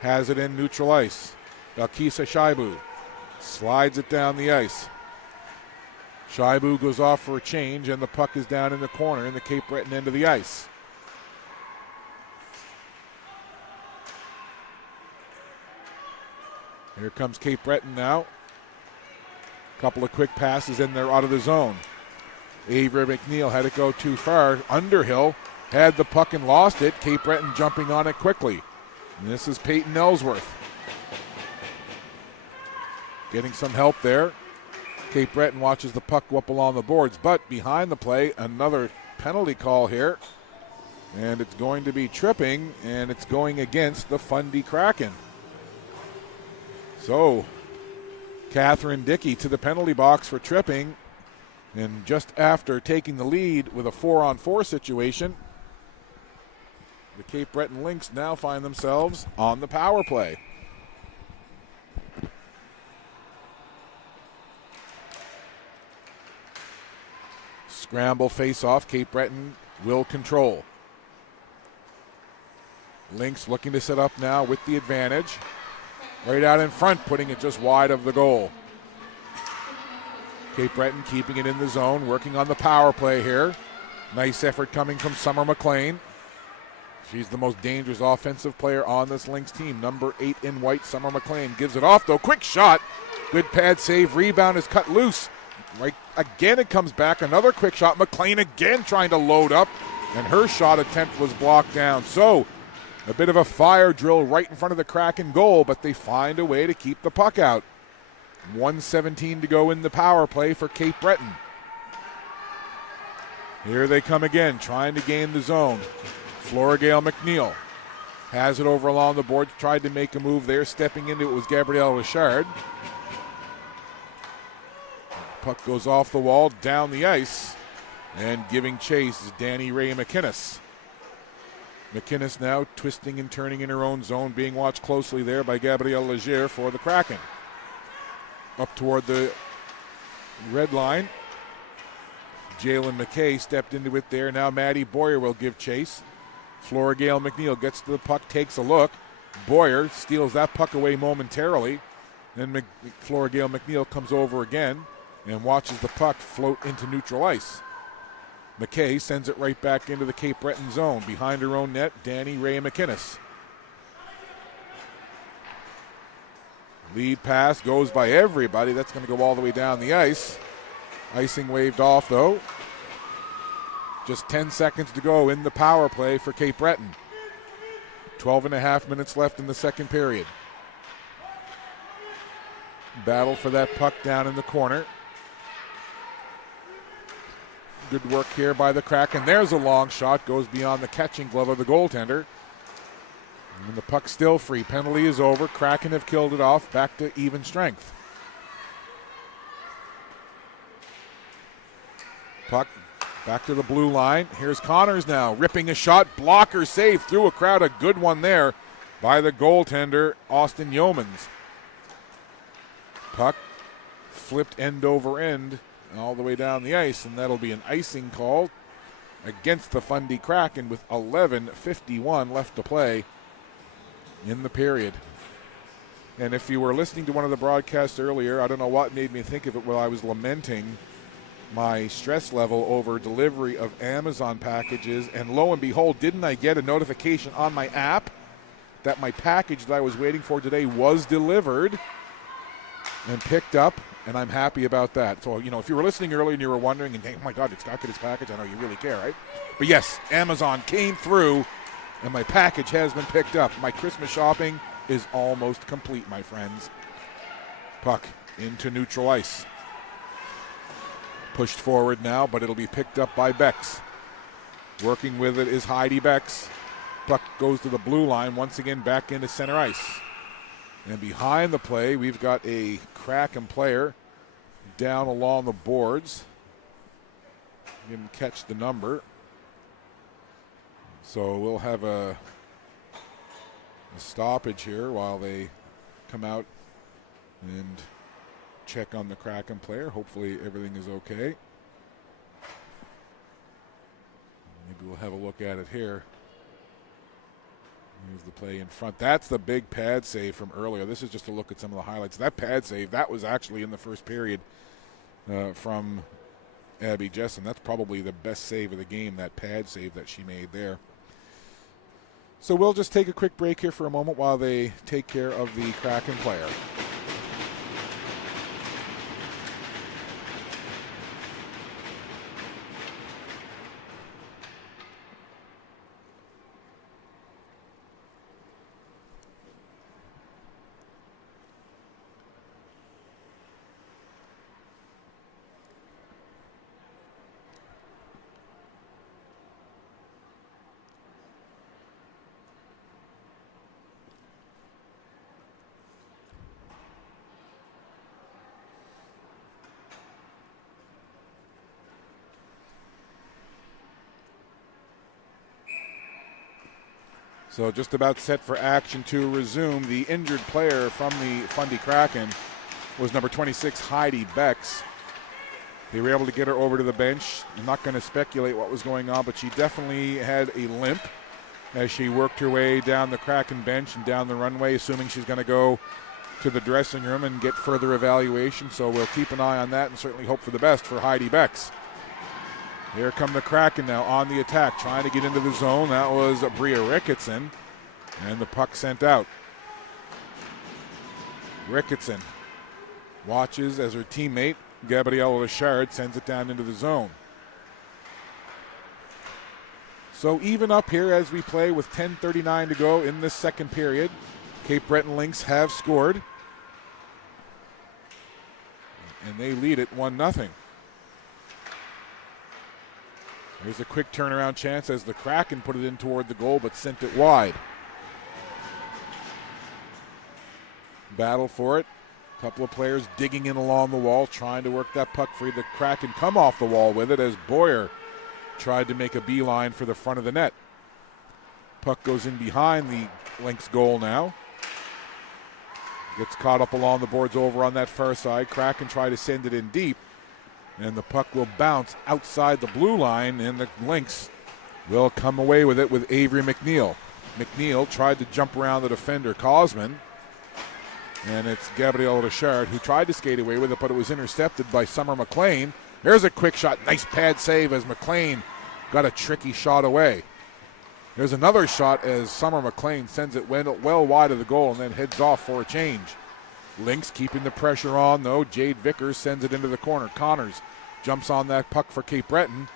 Has it in neutral ice. Dalkisa Shaibu slides it down the ice. Shaibu goes off for a change, and the puck is down in the corner in the Cape Breton end of the ice. Here comes Cape Breton now. Couple of quick passes, and they're out of the zone. Avery McNeil had it go too far. Underhill had the puck and lost it. Cape Breton jumping on it quickly. And this is Peyton Ellsworth getting some help there. Cape Breton watches the puck go up along the boards, but behind the play, another penalty call here. And it's going to be tripping, and it's going against the Fundy Kraken. So Catherine Dickey to the penalty box for tripping. And just after taking the lead with a 4-on-4 situation, the Cape Breton Lynx now find themselves on the power play. Scramble face-off. Cape Breton will control. Lynx looking to set up now with the advantage. Right out in front, putting it just wide of the goal. Cape Breton keeping it in the zone, working on the power play here. Nice effort coming from Summer McLean. She's the most dangerous offensive player on this Lynx team. Number 8 in white, Summer McLean gives it off though. Quick shot. Good pad save. Rebound is cut loose. Right again, it comes back. Another quick shot. McLean again trying to load up, and her shot attempt was blocked down. So a bit of a fire drill right in front of the Kraken goal, but they find a way to keep the puck out. 1:17 to go in the power play for Cape Breton. Here they come again, trying to gain the zone. Flora Gale McNeil has it over along the board, tried to make a move there. Stepping into it was Gabrielle Richard. Puck goes off the wall, down the ice, and giving chase is Danny Ray McInnes. McInnes now twisting and turning in her own zone, being watched closely there by Gabrielle Leger for the Kraken. Up toward the red line. Jalen McKay stepped into it there. Now Maddie Boyer will give chase. Florigale McNeil gets to the puck, takes a look. Boyer steals that puck away momentarily. Then Florigale McNeil comes over again and watches the puck float into neutral ice. McKay sends it right back into the Cape Breton zone. Behind her own net, Danny Ray McInnes. Lead pass goes by everybody. That's going to go all the way down the ice. Icing waved off, though. Just 10 seconds to go in the power play for Cape Breton. 12 and a half minutes left in the second period. Battle for that puck down in the corner. Good work here by the Kraken. There's a long shot. Goes beyond the catching glove of the goaltender. And the puck's still free. Penalty is over. Kraken have killed it off. Back to even strength. Puck back to the blue line. Here's Connors now. Ripping a shot. Blocker save through a crowd. A good one there by the goaltender, Austin Yeomans. Puck flipped end over end all the way down the ice, and that'll be an icing call against the Fundy Kraken with 11:51 left to play in the period. And if you were listening to one of the broadcasts earlier, I don't know what made me think of it while I was lamenting my stress level over delivery of Amazon packages, and lo and behold, didn't I get a notification on my app that my package that I was waiting for today was delivered and picked up, and I'm happy about that. So, you know, if you were listening earlier and you were wondering, and oh my God, it's not get his package, I know you really care, right? But yes, Amazon came through, and my package has been picked up. My Christmas shopping is almost complete, my friends. Puck into neutral ice. Pushed forward now, but it'll be picked up by Becks. Working with it is Heidi Becks. Puck goes to the blue line, once again back into center ice. And behind the play, we've got a Kraken player down along the boards. Didn't catch the number. So we'll have a stoppage here while they come out and check on the Kraken player. Hopefully everything is okay. Maybe we'll have a look at it here. Here's the play in front. That's the big pad save from earlier. This is just a look at some of the highlights. That pad save, that was actually in the first period from Abby Jessen. That's probably the best save of the game, that pad save that she made there. So we'll just take a quick break here for a moment while they take care of the Kraken player. So just about set for action to resume. The injured player from the Fundy Kraken was number 26, Heidi Becks. They were able to get her over to the bench. I'm not going to speculate what was going on, but she definitely had a limp as she worked her way down the Kraken bench and down the runway, assuming she's going to go to the dressing room and get further evaluation. So we'll keep an eye on that and certainly hope for the best for Heidi Becks. Here come the Kraken now on the attack, trying to get into the zone. That was Bria Ricketson, and the puck sent out. Ricketson watches as her teammate, Gabrielle Richard, sends it down into the zone. So even up here as we play with 10:39 to go in this second period. Cape Breton Lynx have scored, and they lead it 1-0. There's a quick turnaround chance as the Kraken put it in toward the goal but sent it wide. Battle for it. A couple of players digging in along the wall, trying to work that puck free. The Kraken come off the wall with it as Boyer tried to make a beeline for the front of the net. Puck goes in behind the Lynx goal now. Gets caught up along the boards over on that far side. Kraken try to send it in deep. And the puck will bounce outside the blue line, and the Lynx will come away with it with Avery McNeil. McNeil tried to jump around the defender, Cosman. And it's Gabrielle Richard who tried to skate away with it, but it was intercepted by Summer McLean. There's a quick shot. Nice pad save as McLean got a tricky shot away. There's another shot as Summer McLean sends it well wide of the goal and then heads off for a change. Lynx keeping the pressure on, though. Jade Vickers sends it into the corner. Connors jumps on that puck for Cape Breton,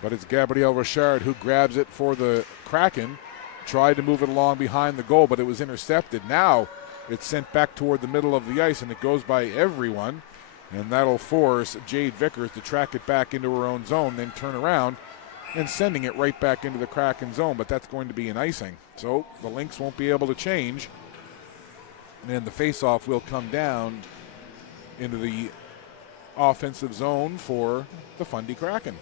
but it's Gabrielle Richard who grabs it for the Kraken. Tried to move it along behind the goal, but it was intercepted. Now it's sent back toward the middle of the ice, and it goes by everyone, and that'll force Jade Vickers to track it back into her own zone, then turn around and sending it right back into the Kraken zone, but that's going to be an icing. So the Lynx won't be able to change, and the faceoff will come down into the offensive zone for the Fundy Kraken.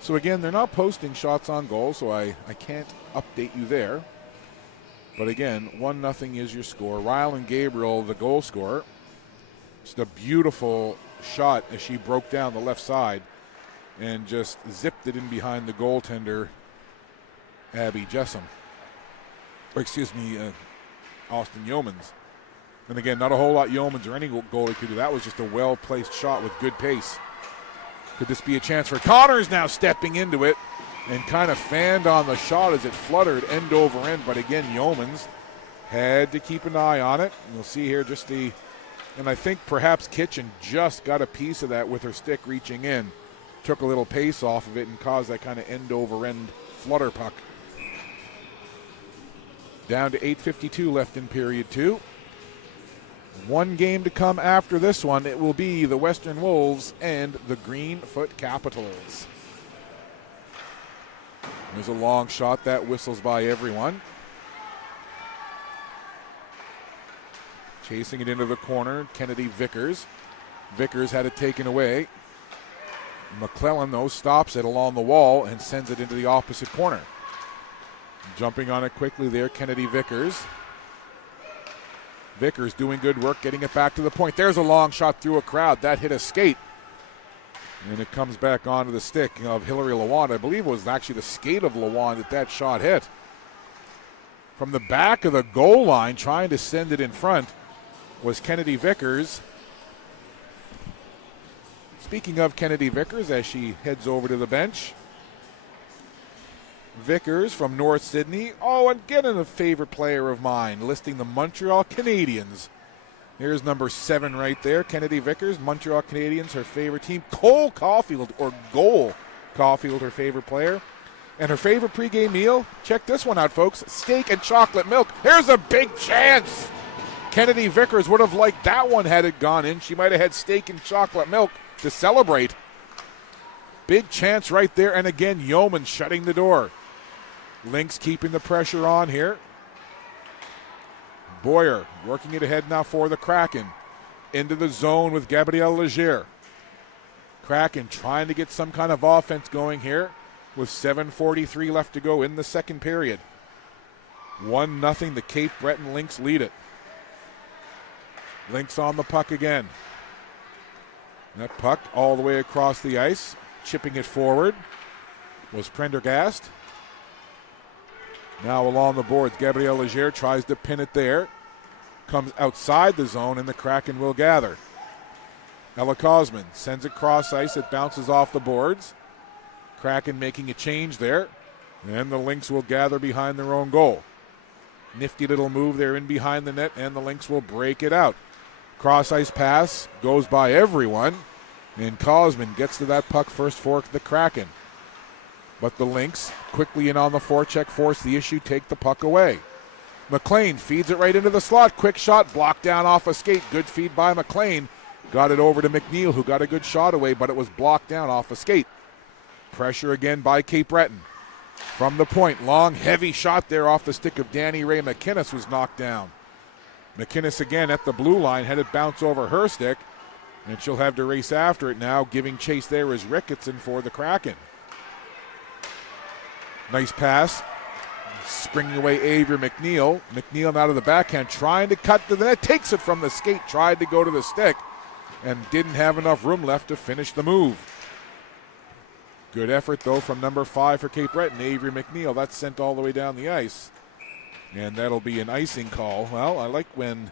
So again, they're not posting shots on goal, so I can't update you there. But again, 1-0 is your score. Rylan Gabriel, the goal scorer. Just a beautiful shot as she broke down the left side and just zipped it in behind the goaltender, Abby Jessam. Or excuse me, Austin Yeomans. And again, not a whole lot Yeomans or any goalie could do. That was just a well-placed shot with good pace. Could this be a chance for Connors now stepping into it and kind of fanned on the shot as it fluttered end over end. But again, Yeomans had to keep an eye on it. And you'll see here just and I think perhaps Kitchen just got a piece of that with her stick reaching in. Took a little pace off of it and caused that kind of end over end flutter puck. Down to 8:52 left in period 2. One game to come after this one. It will be the Western Wolves and the Greenfoot Capitals. There's a long shot that whistles by everyone. Chasing it into the corner, Kennedy Vickers. Vickers had it taken away. McClellan, though, stops it along the wall and sends it into the opposite corner. Jumping on it quickly there, Kennedy Vickers. Vickers doing good work, getting it back to the point. There's a long shot through a crowd. That hit a skate. And it comes back onto the stick of Hillary Lawand. I believe it was actually the skate of Lawand that shot hit. From the back of the goal line, trying to send it in front, was Kennedy Vickers. Speaking of Kennedy Vickers, as she heads over to the bench. Vickers from North Sydney. Oh, and getting a favorite player of mine, listing the Montreal Canadiens. Here's number 7 right there, Kennedy Vickers, Montreal Canadiens, her favorite team. Cole Caulfield, or Goal Caulfield, her favorite player. And her favorite pregame meal, check this one out, folks, steak and chocolate milk. Here's a big chance. Kennedy Vickers would have liked that one had it gone in. She might have had steak and chocolate milk to celebrate. Big chance right there, and again, Yeoman shutting the door. Lynx keeping the pressure on here. Boyer working it ahead now for the Kraken. Into the zone with Gabrielle Leger. Kraken trying to get some kind of offense going here with 7:43 left to go in the second period. 1-0, the Cape Breton Lynx lead it. Lynx on the puck again. That puck all the way across the ice, chipping it forward, was Prendergast. Now along the boards, Gabrielle Leger tries to pin it there. Comes outside the zone, and the Kraken will gather. Ella Cosman sends it cross ice. It bounces off the boards. Kraken making a change there. And the Lynx will gather behind their own goal. Nifty little move there in behind the net, and the Lynx will break it out. Cross ice pass goes by everyone. And Cosman gets to that puck first for the Kraken. But the Lynx quickly in on the forecheck, force the issue, take the puck away. McLean feeds it right into the slot. Quick shot, blocked down off a skate. Good feed by McLean. Got it over to McNeil, who got a good shot away, but it was blocked down off a skate. Pressure again by Cape Breton. From the point, long, heavy shot there off the stick of Danny Ray McInnes was knocked down. McInnes again at the blue line, had it bounce over her stick, and she'll have to race after it now. Giving chase there is Ricketson for the Kraken. Nice pass. Springing away Avery McNeil. McNeil now to the backhand, trying to cut to the net. Takes it from the skate, tried to go to the stick. and didn't have enough room left to finish the move. Good effort, though, from number 5 for Cape Breton, Avery McNeil. That's sent all the way down the ice. And that'll be an icing call. Well, I like when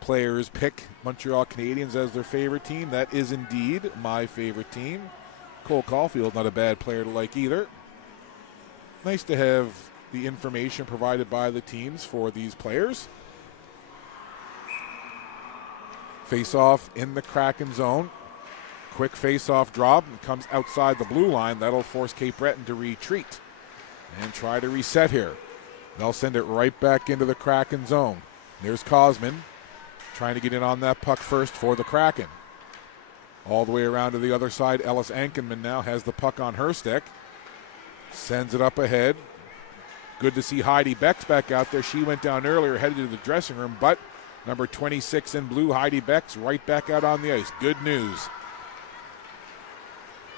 players pick Montreal Canadiens as their favorite team. That is indeed my favorite team. Cole Caulfield, not a bad player to like either. Nice to have the information provided by the teams for these players. Face-off in the Kraken zone. Quick face-off drop and comes outside the blue line. That'll force Cape Breton to retreat and try to reset here. They'll send it right back into the Kraken zone. There's Kosman trying to get in on that puck first for the Kraken. All the way around to the other side, Ellis Ankenman now has the puck on her stick. Sends it up ahead. Good to see Heidi Beck's back out there. She went down earlier, headed to the dressing room, but number 26 in blue, Heidi Beck's right back out on the ice. Good news.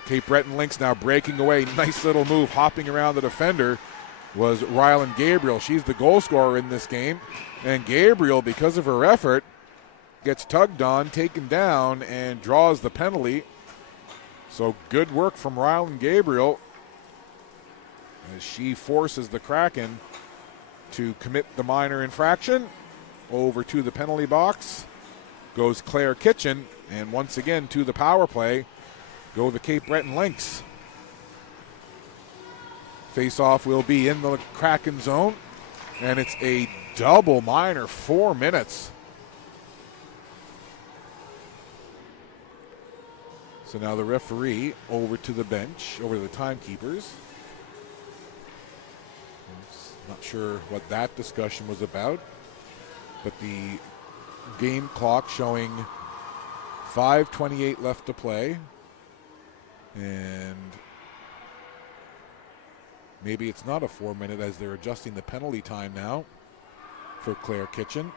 Cape Breton Lynx now breaking away. Nice little move, hopping around the defender was Rylan Gabriel. She's the goal scorer in this game. And Gabriel, because of her effort, gets tugged on, taken down, and draws the penalty. So good work from Rylan Gabriel as she forces the Kraken to commit the minor infraction. Over to the penalty box goes Claire Kitchen, and once again to the power play go the Cape Breton Lynx. Face-off will be in the Kraken zone, and it's a double minor, 4 minutes. So now the referee over to the bench, over to the timekeepers. Not sure what that discussion was about, but the game clock showing 5:28 left to play. And maybe it's not a 4 minute as they're adjusting the penalty time now for Claire Kitchen.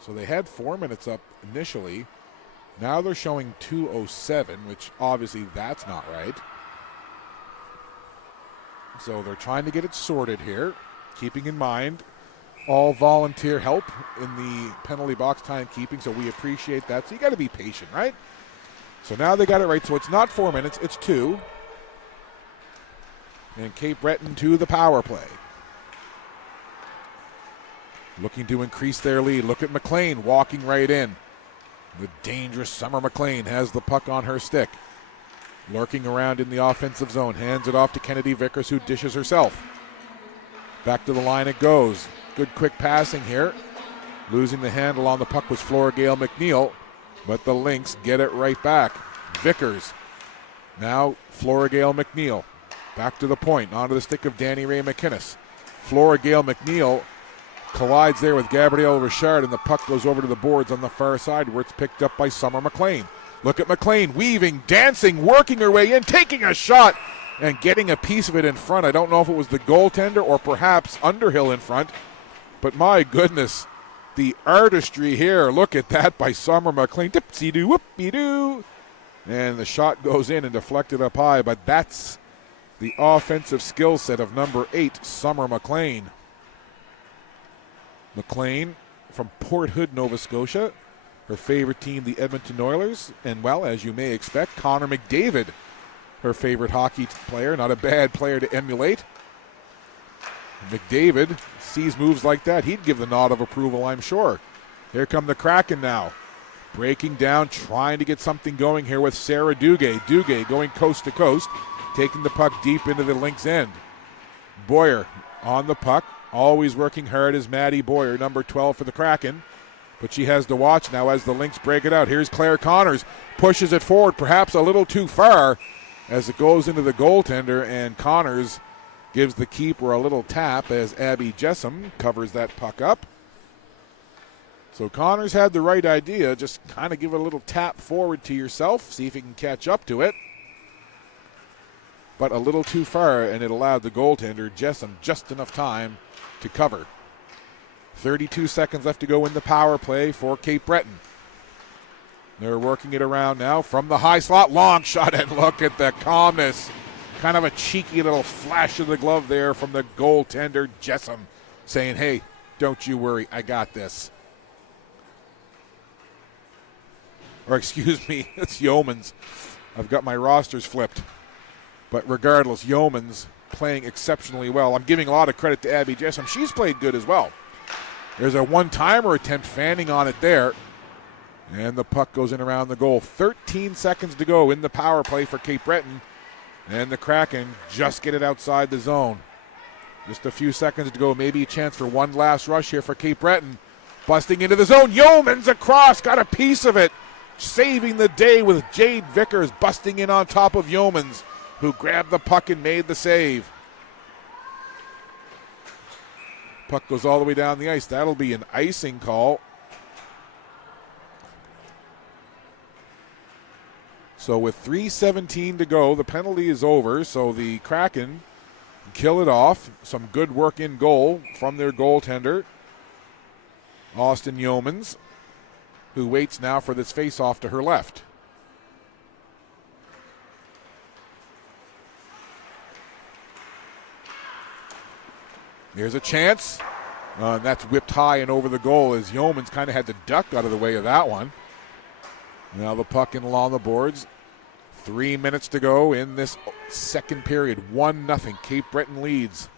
So they had 4 minutes up initially. Now they're showing 2:07, which obviously that's not right. So they're trying to get it sorted here, keeping in mind all volunteer help in the penalty box timekeeping, so we appreciate that. So you got to be patient, right? So now they got it right. So it's not 4 minutes, it's 2. And Cape Breton to the power play. Looking to increase their lead. Look at McLean walking right in. The dangerous Summer McLean has the puck on her stick. Lurking around in the offensive zone. Hands it off to Kennedy Vickers, who dishes herself. Back to the line it goes. Good quick passing here. Losing the handle on the puck was Flora Gale McNeil, but the Lynx get it right back. Vickers. Now Flora Gale McNeil. Back to the point. Onto the stick of Danny Ray McInnes. Flora Gale McNeil collides there with Gabrielle Richard, and the puck goes over to the boards on the far side where it's picked up by Summer McLean. Look at McLean weaving, dancing, working her way in, taking a shot, and getting a piece of it in front. I don't know if it was the goaltender or perhaps Underhill in front, but my goodness, the artistry here. Look at that by Summer McLean. Dipsy-doo, whoopie-doo. And the shot goes in and deflected up high, but that's the offensive skill set of number 8, Summer McLean. McLean from Port Hood, Nova Scotia. Her favorite team, the Edmonton Oilers. And, well, as you may expect, Connor McDavid, her favorite hockey player. Not a bad player to emulate. McDavid sees moves like that. He'd give the nod of approval, I'm sure. Here come the Kraken now. Breaking down, trying to get something going here with Sarah Duguay. Duguay going coast to coast, taking the puck deep into the Lynx end. Boyer on the puck. Always working hard is Maddie Boyer, number 12 for the Kraken. But she has to watch now as the Lynx break it out. Here's Claire Connors. Pushes it forward, perhaps a little too far as it goes into the goaltender, and Connors gives the keeper a little tap as Abby Jessam covers that puck up. So Connors had the right idea. Just kind of give it a little tap forward to yourself, see if you can catch up to it. But a little too far, and it allowed the goaltender, Jessam, just enough time to cover. 32 seconds left to go in the power play for Cape Breton. They're working it around now from the high slot. Long shot, and look at the calmness. Kind of a cheeky little flash of the glove there from the goaltender, Jessam, saying, hey, don't you worry, I got this. Or excuse me, it's Yeomans. I've got my rosters flipped. But regardless, Yeomans playing exceptionally well. I'm giving a lot of credit to Abby Jessom. She's played good as well. There's a one-timer attempt, fanning on it there. And the puck goes in around the goal. 13 seconds to go in the power play for Cape Breton. And the Kraken just get it outside the zone. Just a few seconds to go. Maybe a chance for one last rush here for Cape Breton. Busting into the zone. Yeomans across. Got a piece of it. Saving the day with Jade Vickers busting in on top of Yeomans, who grabbed the puck and made the save. Puck goes all the way down the ice. That'll be an icing call. So with 3:17 to go, the penalty is over. So the Kraken kill it off. Some good work in goal from their goaltender, Austin Yeomans, who waits now for this face-off to her left. There's a chance. And that's whipped high and over the goal as Yeomans kind of had to duck out of the way of that one. Now the puck in along the boards. 3 minutes to go in this second period. 1-0. Cape Breton leads.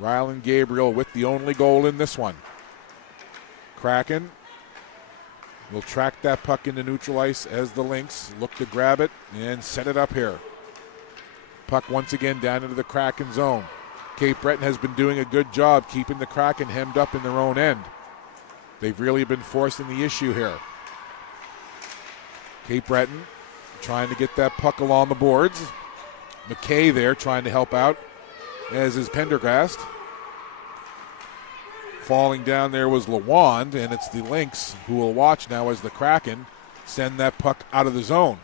Rylan Gabriel with the only goal in this one. Kraken will track that puck into neutral ice as the Lynx look to grab it and set it up here. Puck once again down into the Kraken zone. Cape Breton has been doing a good job keeping the Kraken hemmed up in their own end. They've really been forcing the issue here. Cape Breton trying to get that puck along the boards. McKay there trying to help out, as is Pendergast. Falling down there was Lawand, and it's the Lynx who will watch now as the Kraken send that puck out of the zone.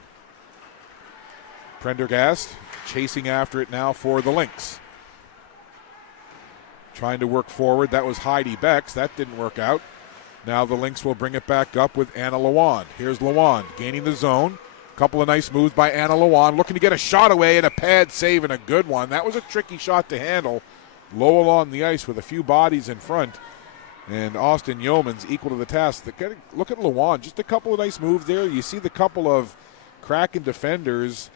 Prendergast chasing after it now for the Lynx. Trying to work forward. That was Heidi Becks. That didn't work out. Now the Lynx will bring it back up with Anna Lawand. Here's Lawand gaining the zone. Couple of nice moves by Anna Lawand, looking to get a shot away and a pad save, and a good one. That was a tricky shot to handle. Low along the ice with a few bodies in front. And Austin Yeomans equal to the task. Look at Lawand. Just a couple of nice moves there. You see the couple of Kraken defenders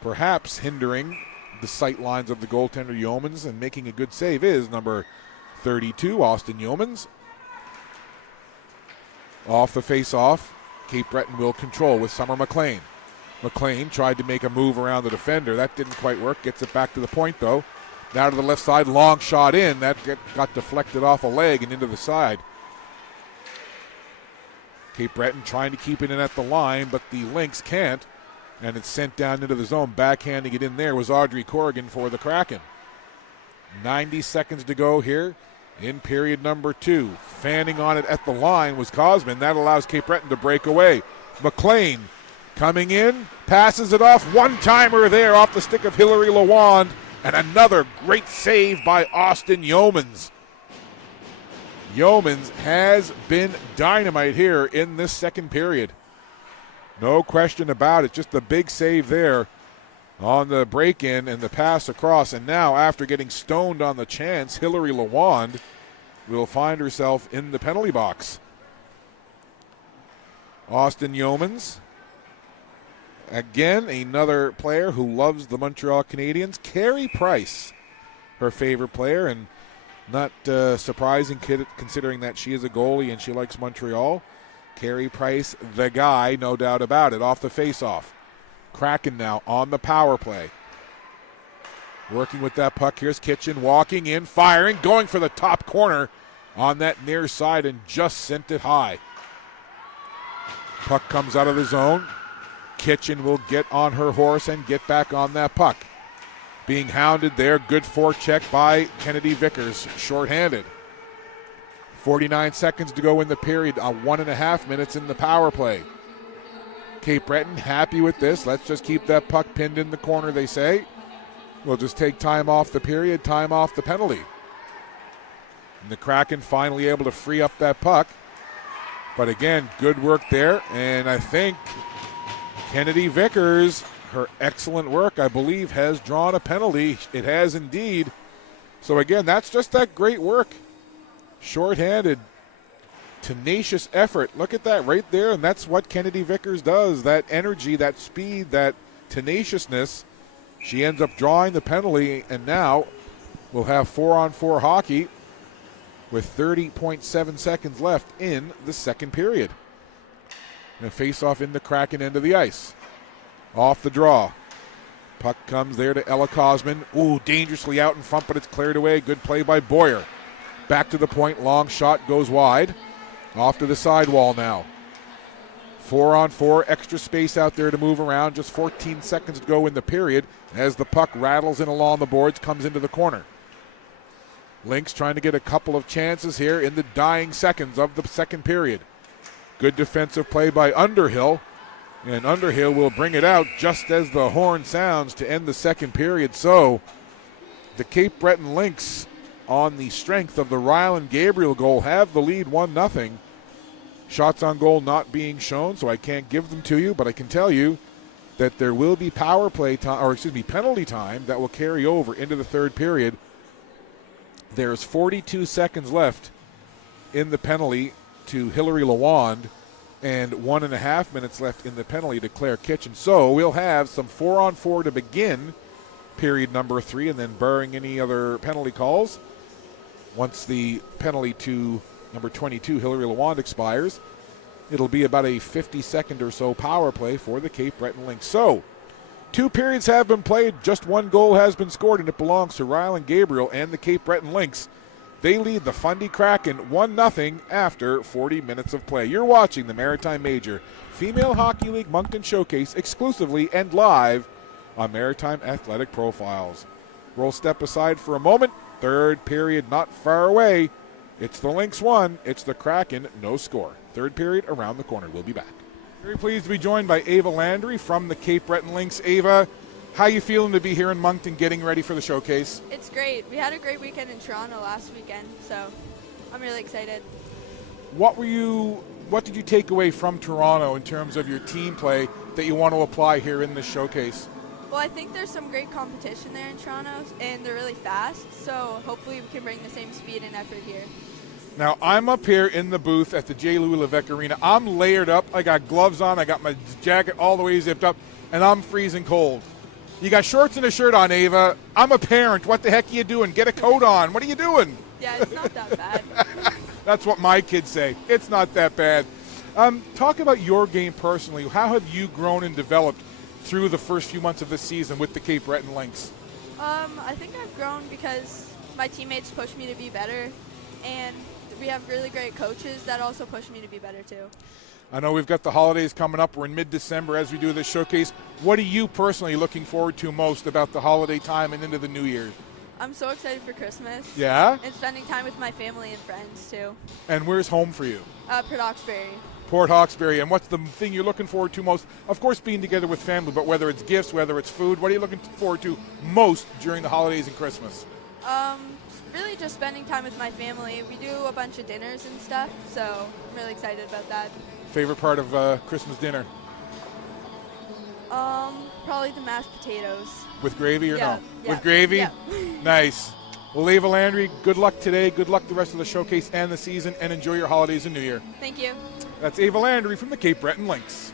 perhaps hindering the sight lines of the goaltender Yeomans, and making a good save is number 32, Austin Yeomans. Off the face-off, Cape Breton will control with Summer McLean. McLean tried to make a move around the defender. That didn't quite work. Gets it back to the point, though. Now to the left side, long shot in. That got deflected off a leg and into the side. Cape Breton trying to keep it in at the line, but the Lynx can't. And it's sent down into the zone. Backhanding it in there was Audrey Corrigan for the Kraken. 90 seconds to go here in period number 2. Fanning on it at the line was Cosman. That allows Cape Breton to break away. McLean coming in, passes it off. One-timer there off the stick of Hillary Lawand. And another great save by Austin Yeomans. Yeomans has been dynamite here in this second period. No question about it. Just a big save there on the break-in and the pass across. And now, after getting stoned on the chance, Hillary Lawand will find herself in the penalty box. Austin Yeomans, again, another player who loves the Montreal Canadiens. Carey Price, her favorite player, and not surprising considering that she is a goalie and she likes Montreal. Carey Price, the guy, no doubt about it, off the face-off. Kraken now on the power play. Working with that puck. Here's Kitchen walking in, firing, going for the top corner on that near side and just sent it high. Puck comes out of the zone. Kitchen will get on her horse and get back on that puck. Being hounded there. Good forecheck by Kennedy Vickers, shorthanded. 49 seconds to go in the period, 1.5 minutes in the power play. Cape Breton happy with this. Let's just keep that puck pinned in the corner, they say. We'll just take time off the period, time off the penalty. And the Kraken finally able to free up that puck. But again, good work there. And I think Kennedy Vickers, her excellent work, I believe, has drawn a penalty. It has indeed. So again, that's just that great work. Short-handed tenacious effort. Look at that right there, and that's what Kennedy Vickers does. That energy, that speed, that tenaciousness. She ends up drawing the penalty, and now we'll have 4-on-4 hockey with 30.7 seconds left in the second period. And a face-off in the Kraken end of the ice. Off the draw. Puck comes there to Ella Kosman. Ooh, dangerously out in front, but it's cleared away. Good play by Boyer. Back to the point. Long shot goes wide. Off to the sidewall now. 4-on-4. Extra space out there to move around. Just 14 seconds to go in the period as the puck rattles in along the boards, comes into the corner. Lynx trying to get a couple of chances here in the dying seconds of the second period. Good defensive play by Underhill. And Underhill will bring it out just as the horn sounds to end the second period. So the Cape Breton Lynx, on the strength of the Ryland Gabriel goal, have the lead 1-0. Shots on goal not being shown, so I can't give them to you, but I can tell you that there will be penalty time that will carry over into the third period. There's 42 seconds left in the penalty to Hillary Lawand and 1.5 minutes left in the penalty to Claire Kitchen. So we'll have some 4-on-4 to begin period number 3, and then barring any other penalty calls, once the penalty to number 22, Hillary Lawand, expires, it'll be about a 50-second or so power play for the Cape Breton Lynx. So 2 periods have been played, just 1 goal has been scored, and it belongs to Ryland Gabriel and the Cape Breton Lynx. They lead the Fundy Kraken 1-0 after 40 minutes of play. You're watching the Maritime Major Female Hockey League Moncton Showcase exclusively and live on Maritime Athletic Profiles. We'll step aside for a moment. Third period not far away. It's the Lynx 1, it's the Kraken no score. Third period around the corner. We'll be back. Very pleased to be joined by Ava Landry from the Cape Breton Lynx. Ava, how you feeling to be here in Moncton getting ready for the showcase? It's great. We had a great weekend in Toronto last weekend, so I'm really excited. What did you take away from Toronto in terms of your team play that you want to apply here in this showcase? Well, I think there's some great competition there in Toronto, and they're really fast, so hopefully we can bring the same speed and effort here. Now, I'm up here in the booth at the J. Louis Levesque Arena. I'm layered up. I got gloves on. I got my jacket all the way zipped up, and I'm freezing cold. You got shorts and a shirt on, Ava. I'm a parent. What the heck are you doing? Get a coat on. What are you doing? Yeah, it's not that bad. That's what my kids say. It's not that bad. Talk about your game personally. How have you grown and developed through the first few months of this season with the Cape Breton Lynx? I think I've grown because my teammates push me to be better, and we have really great coaches that also push me to be better too. I know we've got the holidays coming up. We're in mid-December as we do this showcase. What are you personally looking forward to most about the holiday time and into the new year? I'm so excited for Christmas. Yeah? And spending time with my family and friends too. And where's home for you? Port Hawkesbury. Port Hawkesbury. And what's the thing you're looking forward to most? Of course, being together with family, but whether it's gifts, whether it's food, what are you looking forward to most during the holidays and Christmas? Really just spending time with my family. We do a bunch of dinners and stuff, so I'm really excited about that. Favorite part of Christmas dinner? Probably the mashed potatoes. With gravy or Yeah, no? yeah, With gravy? yeah. Nice. Well, Ava Landry, good luck today. Good luck the rest of the showcase and the season, and enjoy your holidays and New Year. Thank you. That's Ava Landry from the Cape Breton Lynx.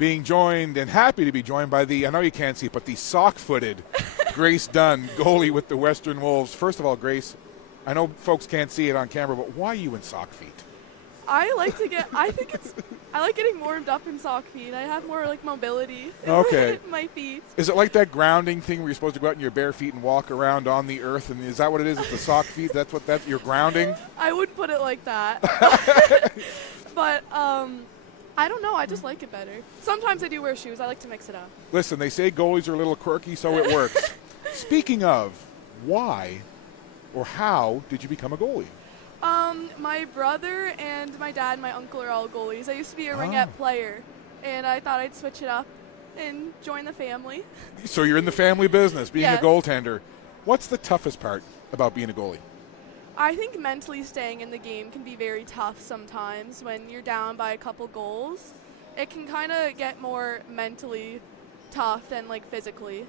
being joined and happy to be joined by I know you can't see it, but the sock-footed Grace Dunn, goalie with the Western Wolves. First of all, Grace, I know folks can't see it on camera, but why are you in sock feet? I like getting warmed up in sock feet. I have more like mobility Okay. in my feet. Is it like that grounding thing where you're supposed to go out in your bare feet and walk around on the earth? And is that what it is with the sock feet? That's you're grounding? I wouldn't put it like that. But I don't know. I just like it better. Sometimes I do wear shoes. I like to mix it up. Listen, they say goalies are a little quirky, so it works. Speaking of, why or how did you become a goalie? My brother and my dad and my uncle are all goalies. I used to be a ringette player, and I thought I'd switch it up and join the family. So you're in the family business, being Yes. a goaltender. What's the toughest part about being a goalie? I think mentally staying in the game can be very tough sometimes when you're down by a couple goals. It can kind of get more mentally tough than like physically.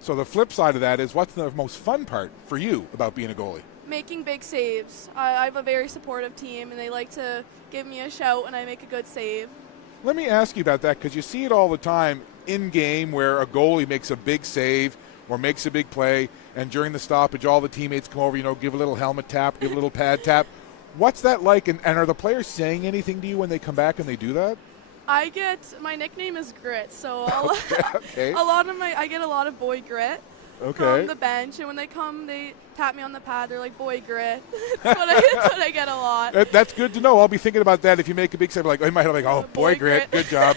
So the flip side of that is, what's the most fun part for you about being a goalie? Making big saves. I have a very supportive team, and they like to give me a shout when I make a good save. Let me ask you about that, because you see it all the time in game where a goalie makes a big save or makes a big play, and during the stoppage all the teammates come over, give a little helmet tap, give a little pad tap. What's that like, and are the players saying anything to you when they come back and they do that? My nickname is Grit, so Okay. I get a lot of boy grit Okay. from the bench, and when they come, they tap me on the pad. They're like, boy grit. That's what I get a lot. That's good to know. I'll be thinking about that if you make a big save. In my head, I'm like, oh, boy grit, good job.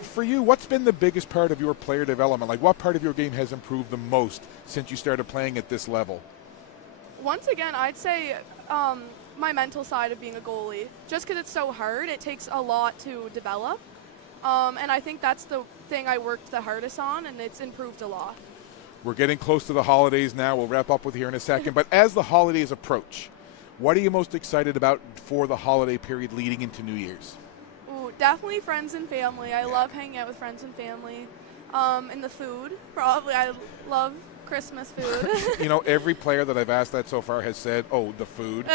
For you, what's been the biggest part of your player development? Like, what part of your game has improved the most since you started playing at this level? Once again, I'd say my mental side of being a goalie. Just because it's so hard, it takes a lot to develop. And I think that's the thing I worked the hardest on, and it's improved a lot. We're getting close to the holidays now. We'll wrap up with here in a second. But as the holidays approach, what are you most excited about for the holiday period leading into New Year's? Ooh, definitely friends and family. I love hanging out with friends and family. And the food, probably. I love Christmas food. Every player that I've asked that so far has said, oh, the food,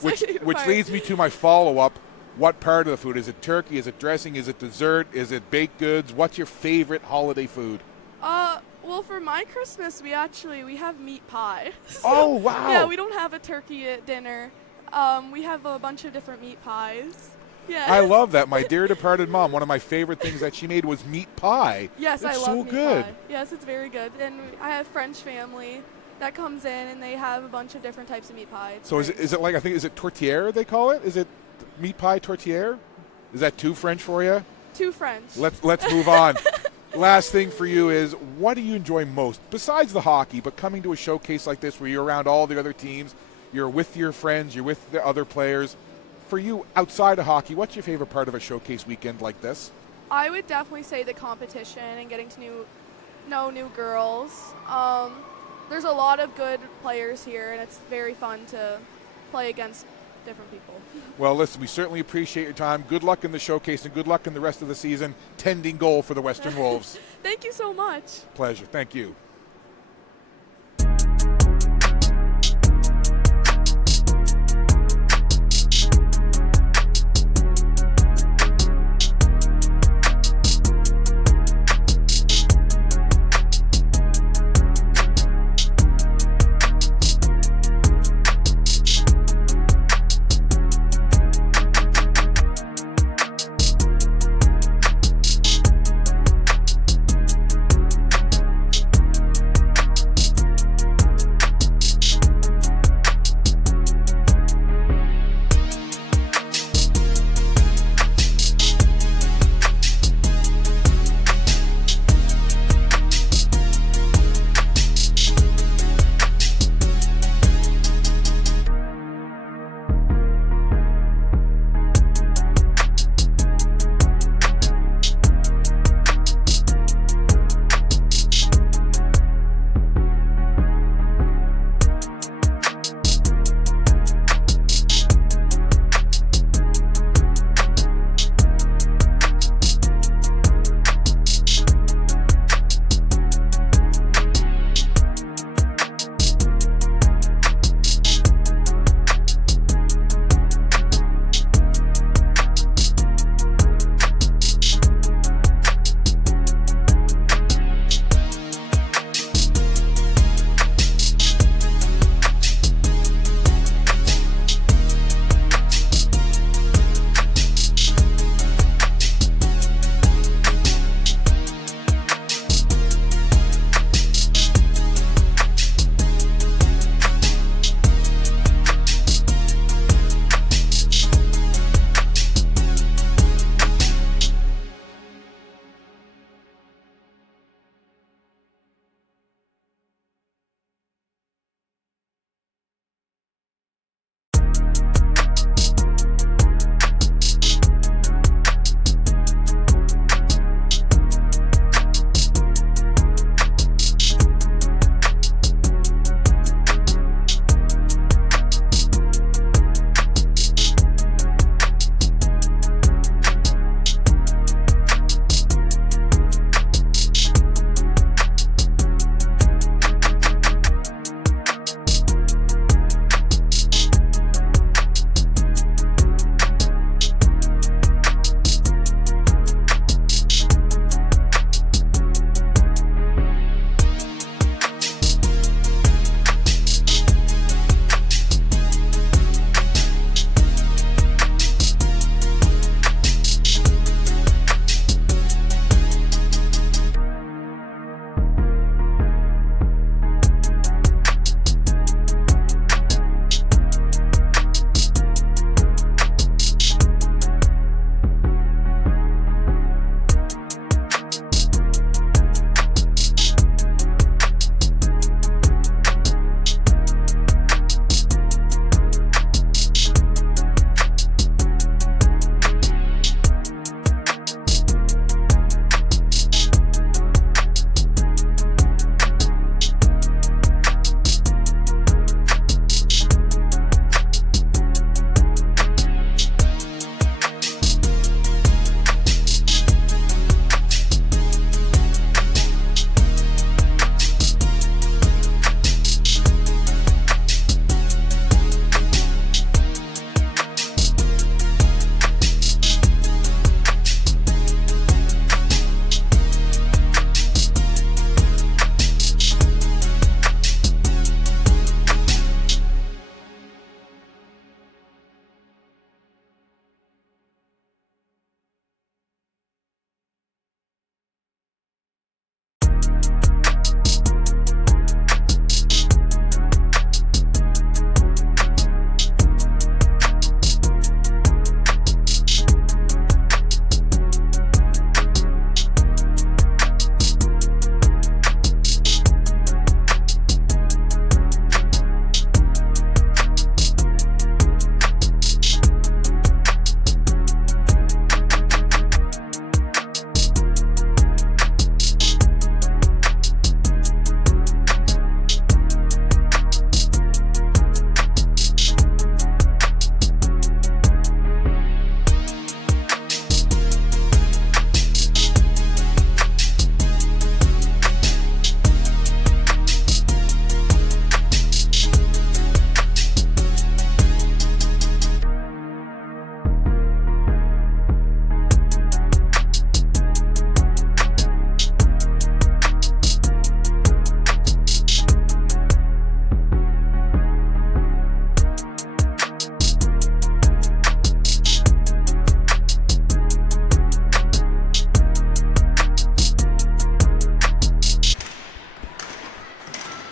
which part. leads me to my follow-up. What part of the food? Is it turkey? Is it dressing? Is it dessert? Is it baked goods? What's your favorite holiday food? Well, for my Christmas, we have meat pie. Oh, wow. Yeah, we don't have a turkey at dinner. We have a bunch of different meat pies. Yeah. I love that. My dear departed mom, one of my favorite things that she made was meat pie. Yes, it's I love so meat good. pie. Yes, it's very good. And I have French family that comes in, and they have a bunch of different types of meat pie. It's So is great. it like, I think, is it tourtière they call it? Is it meat pie tourtière? Is that too French for you? Too French. Let's move on. Last thing for you is, what do you enjoy most besides the hockey, but coming to a showcase like this where you're around all the other teams, you're with your friends, you're with the other players. For you, outside of hockey, what's your favorite part of a showcase weekend like this? I would definitely say the competition and getting to know new girls. There's a lot of good players here, and it's very fun to play against different people. Well, listen, we certainly appreciate your time. Good luck in the showcase and good luck in the rest of the season, tending goal for the Western Wolves. Thank you so much. Pleasure. Thank you.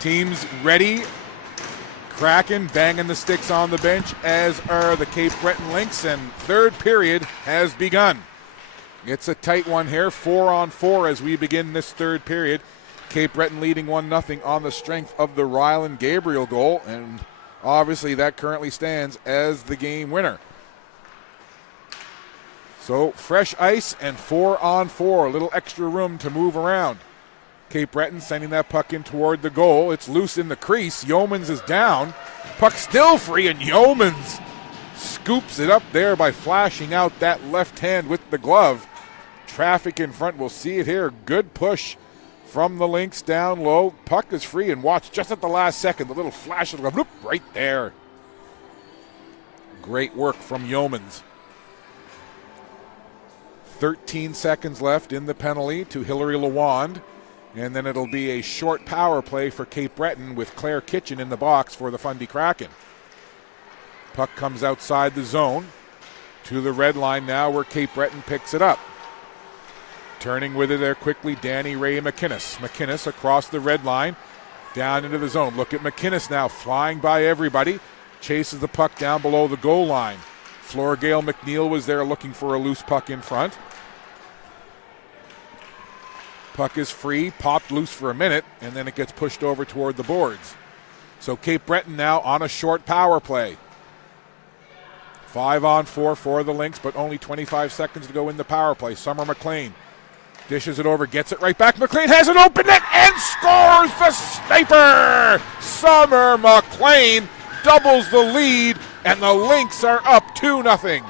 Teams ready. Kraken banging the sticks on the bench, as are the Cape Breton Lynx, and third period has begun. It's a tight one here, 4-on-4 as we begin this third period. Cape Breton leading 1-0 on the strength of the Rylan Gabriel goal, and obviously that currently stands as the game winner. So fresh ice and 4-on-4, a little extra room to move around. Cape Breton sending that puck in toward the goal. It's loose in the crease. Yeomans is down. Puck still free, and Yeomans scoops it up there by flashing out that left hand with the glove. Traffic in front. We'll see it here. Good push from the Lynx down low. Puck is free, and watch just at the last second. The little flash of the glove right there. Great work from Yeomans. 13 seconds left in the penalty to Hillary Lawand. And then it'll be a short power play for Cape Breton with Claire Kitchen in the box for the Fundy Kraken. Puck comes outside the zone to the red line now where Cape Breton picks it up. Turning with it there quickly, Danny Ray McInnes. McInnes across the red line, down into the zone. Look at McInnes now flying by everybody. Chases the puck down below the goal line. Florgale McNeil was there looking for a loose puck in front. Puck is free, popped loose for a minute, and then it gets pushed over toward the boards. So Cape Breton now on a short power play. 5-on-4 for the Lynx, but only 25 seconds to go in the power play. Summer McLean dishes it over, gets it right back. McLean has an open net and scores the sniper! Summer McLean doubles the lead, and the Lynx are up 2-0.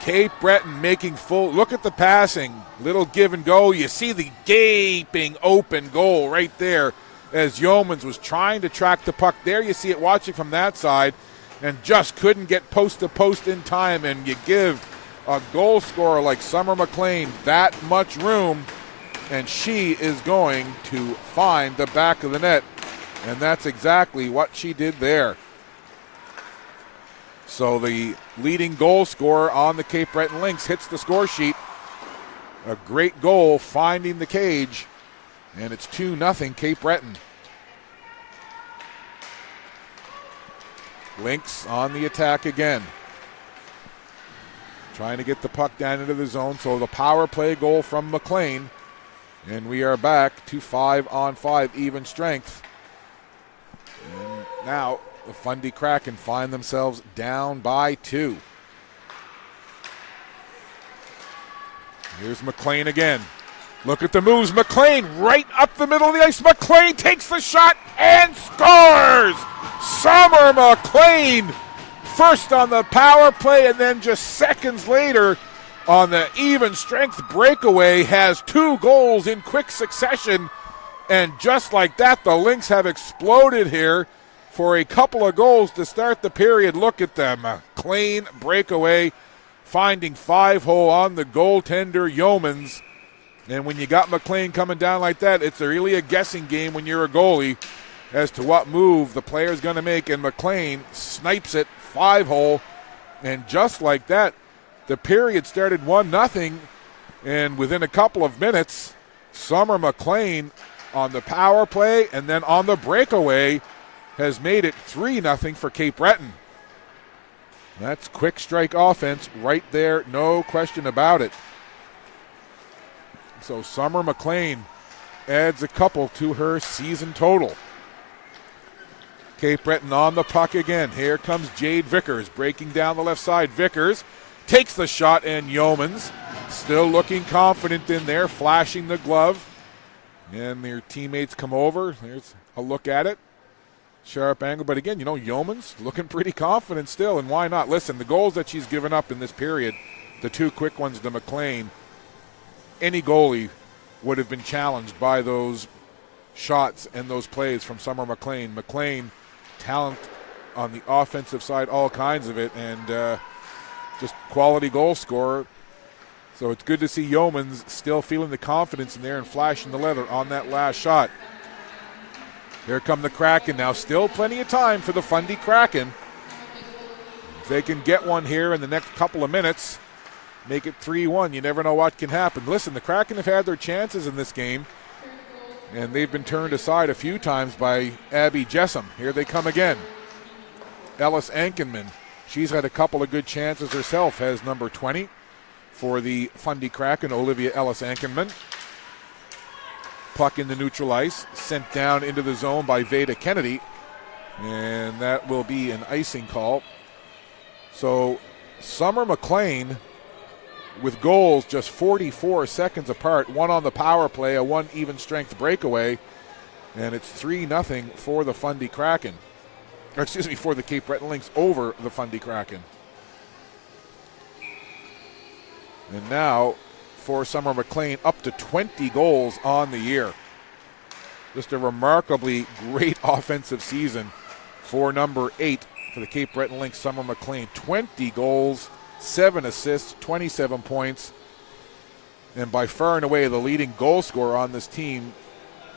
Cape Breton making full, look at the passing, little give and go. You see the gaping open goal right there as Yeomans was trying to track the puck there. You see it watching from that side and just couldn't get post to post in time. And you give a goal scorer like Summer McLean that much room, and she is going to find the back of the net. And that's exactly what she did there. So the leading goal scorer on the Cape Breton Lynx hits the score sheet. A great goal finding the cage, and it's 2-0 Cape Breton. Lynx on the attack again. Trying to get the puck down into the zone, so the power play goal from McLean. And we are back to 5-on-5 even strength. And now the Fundy Kraken find themselves down by 2. Here's McLean again. Look at the moves. McLean right up the middle of the ice. McLean takes the shot and scores! Summer McLean first on the power play, and then just seconds later on the even strength breakaway has 2 goals in quick succession. And just like that, the Lynx have exploded here for a couple of goals to start the period. Look at them. A clean breakaway, finding 5-hole on the goaltender Yeomans. And when you got McLean coming down like that, it's really a guessing game when you're a goalie as to what move the player's going to make. And McLean snipes it, 5-hole. And just like that, the period started 1-0. And within a couple of minutes, Summer McLean on the power play and then on the breakaway has made it 3-0 for Cape Breton. That's quick strike offense right there, no question about it. So Summer McLean adds a couple to her season total. Cape Breton on the puck again. Here comes Jade Vickers breaking down the left side. Vickers takes the shot, and Yeomans still looking confident in there, flashing the glove. And their teammates come over. There's a look at it. Sharp angle, but again, Yeomans looking pretty confident still, and why not? Listen, the goals that she's given up in this period, the 2 quick ones to McLean, any goalie would have been challenged by those shots and those plays from Summer McLean. McLean, talent on the offensive side, all kinds of it, and just quality goal scorer. So it's good to see Yeomans still feeling the confidence in there and flashing the leather on that last shot. Here come the Kraken now. Still plenty of time for the Fundy Kraken. If they can get one here in the next couple of minutes, make it 3-1. You never know what can happen. Listen, the Kraken have had their chances in this game, and they've been turned aside a few times by Abby Jessam. Here they come again. Ellis Ankenman. She's had a couple of good chances herself, has number 20 for the Fundy Kraken, Olivia Ellis Ankenman. Puck in the neutral ice, sent down into the zone by Veda Kennedy, and that will be an icing call. So Summer McLean with goals just 44 seconds apart, one on the power play, a one even strength breakaway, and it's 3-0 for the Fundy Kraken. Or excuse me, for the Cape Breton Lynx over the Fundy Kraken. And now for Summer McLean, up to 20 goals on the year. Just a remarkably great offensive season for number 8 for the Cape Breton Lynx, Summer McLean. 20 goals, 7 assists, 27 points, and by far and away the leading goal scorer on this team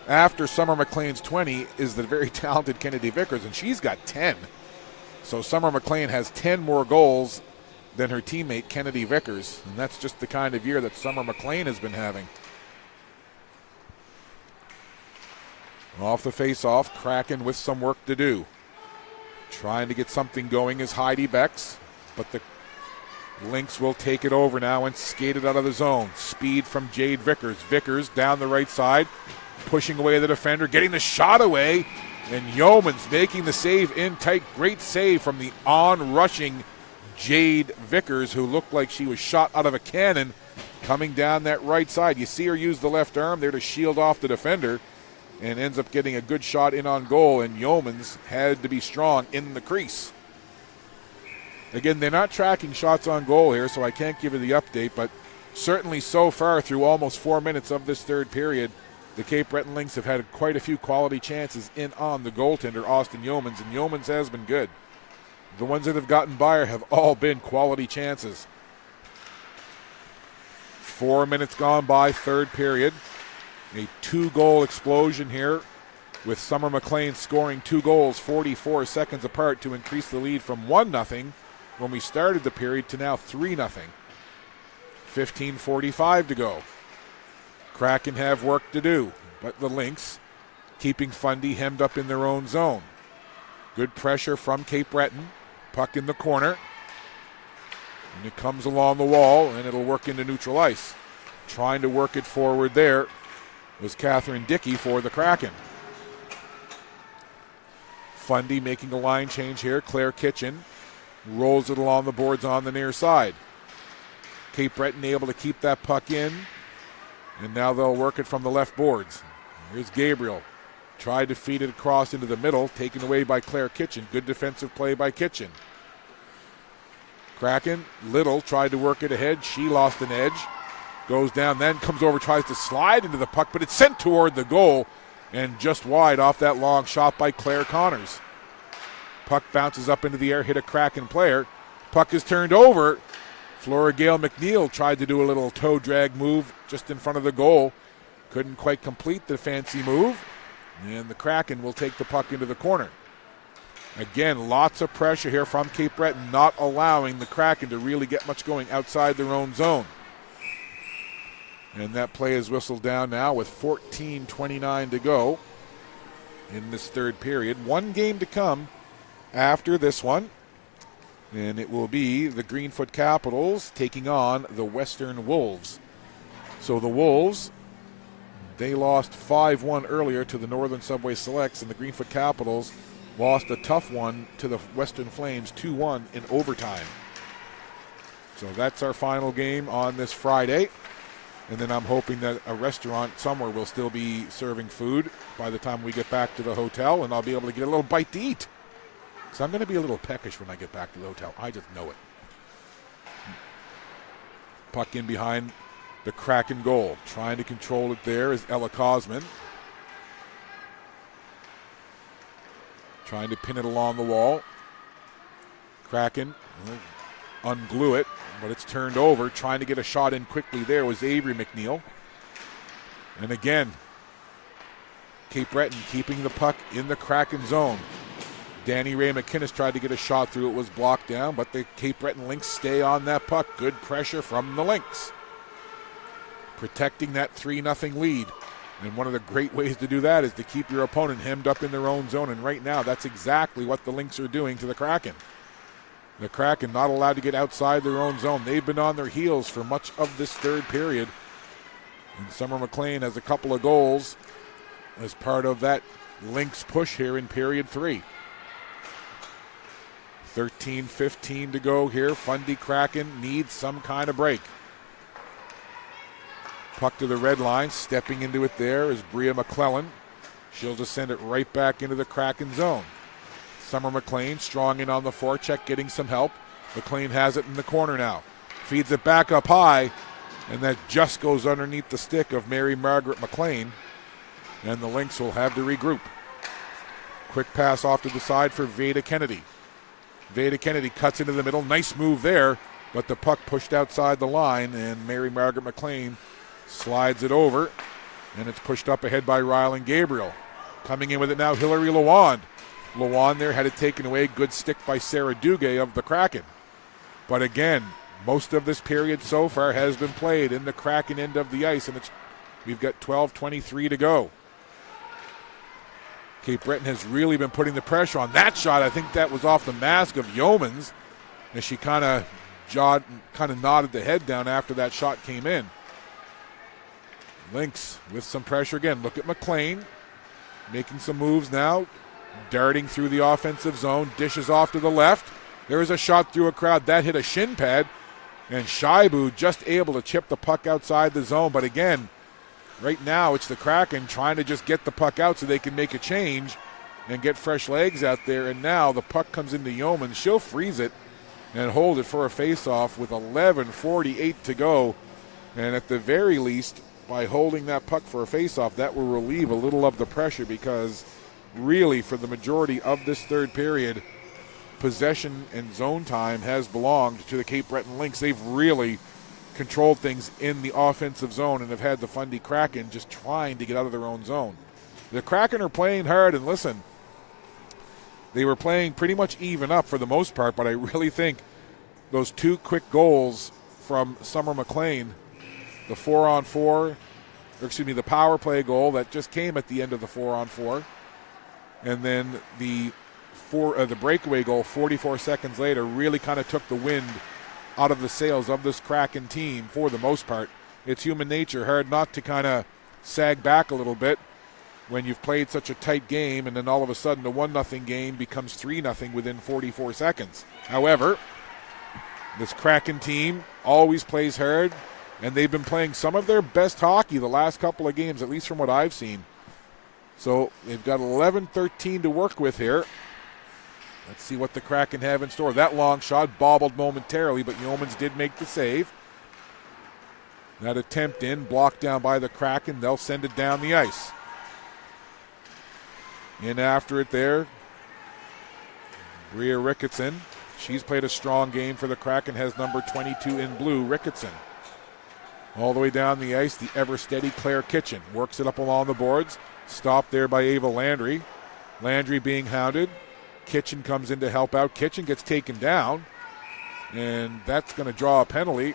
after Summer McLean's 20 is the very talented Kennedy Vickers, and she's got 10. So Summer McLean has 10 more goals than her teammate Kennedy Vickers, and that's just the kind of year that Summer McLean has been having. Off the face-off, Kraken with some work to do. Trying to get something going is Heidi Becks, but the Lynx will take it over now and skate it out of the zone. Speed from Jade Vickers. Vickers down the right side, pushing away the defender, getting the shot away, and Yeomans making the save in tight. Great save from the on-rushing Jade Vickers, who looked like she was shot out of a cannon coming down that right side. You see her use the left arm there to shield off the defender and ends up getting a good shot in on goal, and Yeomans had to be strong in the crease. Again, they're not tracking shots on goal here, so I can't give you the update, but certainly so far through almost 4 minutes of this third period, the Cape Breton Lynx have had quite a few quality chances in on the goaltender, Austin Yeomans, and Yeomans has been good. The ones that have gotten by her have all been quality chances. 4 minutes gone by, third period. A 2-goal explosion here with Summer McLean scoring 2 goals 44 seconds apart to increase the lead from 1-0 when we started the period to now 3-0. 15:45 to go. Kraken have work to do, but the Lynx keeping Fundy hemmed up in their own zone. Good pressure from Cape Breton. Puck in the corner. And it comes along the wall, and it'll work into neutral ice. Trying to work it forward there was Catherine Dickey for the Kraken. Fundy making a line change here. Claire Kitchen rolls it along the boards on the near side. Cape Breton able to keep that puck in, and now they'll work it from the left boards. Here's Gabriel. Tried to feed it across into the middle, taken away by Claire Kitchen. Good defensive play by Kitchen. Kraken, Little tried to work it ahead. She lost an edge. Goes down, then comes over, tries to slide into the puck, but it's sent toward the goal and just wide off that long shot by Claire Connors. Puck bounces up into the air, hit a Kraken player. Puck is turned over. Flora Gale McNeil tried to do a little toe drag move just in front of the goal. Couldn't quite complete the fancy move. And the Kraken will take the puck into the corner. Again, lots of pressure here from Cape Breton, not allowing the Kraken to really get much going outside their own zone. And that play is whistled down now with 14:29 to go in this third period. One game to come after this one. And it will be the Greenfoot Capitals taking on the Western Wolves. So the Wolves, they lost 5-1 earlier to the Northern Subway Selects, and the Greenfoot Capitals lost a tough one to the Western Flames 2-1 in overtime. So that's our final game on this Friday. And then I'm hoping that a restaurant somewhere will still be serving food by the time we get back to the hotel, and I'll be able to get a little bite to eat. So I'm going to be a little peckish when I get back to the hotel. I just know it. Puck in behind the Kraken goal. Trying to control it there is Ella Cosman. Trying to pin it along the wall. Kraken unglue it, but it's turned over. Trying to get a shot in quickly there was Avery McNeil. And again, Cape Breton keeping the puck in the Kraken zone. Danny Ray McInnes tried to get a shot through. It was blocked down, but the Cape Breton Lynx stay on that puck. Good pressure from the Lynx, protecting that 3-0 lead. And one of the great ways to do that is to keep your opponent hemmed up in their own zone. And right now, that's exactly what the Lynx are doing to the Kraken. The Kraken not allowed to get outside their own zone. They've been on their heels for much of this third period. And Summer McLean has a couple of goals as part of that Lynx push here in period 3. 13:15 to go here. Fundy Kraken needs some kind of break. Puck to the red line. Stepping into it there is Bria McClellan. She'll just send it right back into the Kraken zone. Summer McLean strong in on the forecheck, getting some help. McLean has it in the corner now. Feeds it back up high, and that just goes underneath the stick of Mary Margaret McLean. And the Lynx will have to regroup. Quick pass off to the side for Veda Kennedy. Veda Kennedy cuts into the middle. Nice move there, but the puck pushed outside the line, and Mary Margaret McLean slides it over, and it's pushed up ahead by Rylan Gabriel. Coming in with it now, Hillary Lawand. Lawand there had it taken away. Good stick by Sarah Duguay of the Kraken. But again, most of this period so far has been played in the Kraken end of the ice, and we've got 12:23 to go. Cape Breton has really been putting the pressure on. That shot, I think that was off the mask of Yeomans, as she kind of nodded the head down after that shot came in. Lynx with some pressure again. Look at McLean making some moves now, darting through the offensive zone, dishes off to the left. There is a shot through a crowd. That hit a shin pad, and Shaibu just able to chip the puck outside the zone. But again, right now it's the Kraken trying to just get the puck out so they can make a change and get fresh legs out there. And now the puck comes into Yeomans. She'll freeze it and hold it for a face-off with 11:48 to go. And at the very least, by holding that puck for a face-off, that will relieve a little of the pressure, because really for the majority of this third period, possession and zone time has belonged to the Cape Breton Lynx. They've really controlled things in the offensive zone and have had the Fundy Kraken just trying to get out of their own zone. The Kraken are playing hard, and listen, they were playing pretty much even up for the most part, but I really think those two quick goals from Summer McLean, the the power play goal that just came at the end of the 4-on-4, and then the breakaway goal 44 seconds later really kind of took the wind out of the sails of this Kraken team for the most part. It's human nature, hard not to kind of sag back a little bit when you've played such a tight game, and then all of a sudden the 1-0 game becomes 3-0 within 44 seconds. However, this Kraken team always plays hard, and they've been playing some of their best hockey the last couple of games, at least from what I've seen. So they've got 11-13 to work with here. Let's see what the Kraken have in store. That long shot bobbled momentarily, but Yeomans did make the save. That attempt blocked down by the Kraken. They'll send it down the ice. In after it there, Bria Ricketson. She's played a strong game for the Kraken, has number 22 in blue, Ricketson. All the way down the ice, the ever-steady Claire Kitchen works it up along the boards. Stopped there by Ava Landry. Landry being hounded. Kitchen comes in to help out. Kitchen gets taken down, and that's going to draw a penalty.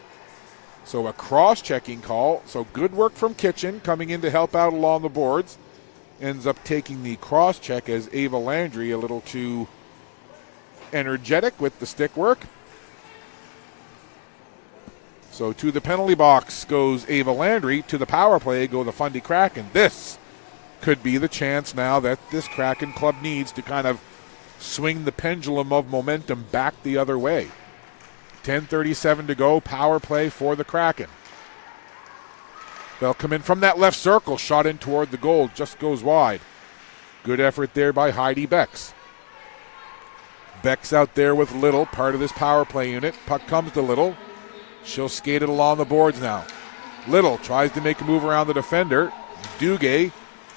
So a cross-checking call. So good work from Kitchen coming in to help out along the boards. Ends up taking the cross-check as Ava Landry a little too energetic with the stick work. So to the penalty box goes Ava Landry. To the power play go the Fundy Kraken. This could be the chance now that this Kraken club needs to kind of swing the pendulum of momentum back the other way. 10:37 to go. Power play for the Kraken. They'll come in from that left circle. Shot in toward the goal. Just goes wide. Good effort there by Heidi Becks. Becks out there with Little, part of this power play unit. Puck comes to Little. She'll skate it along the boards now. Little tries to make a move around the defender. Duguay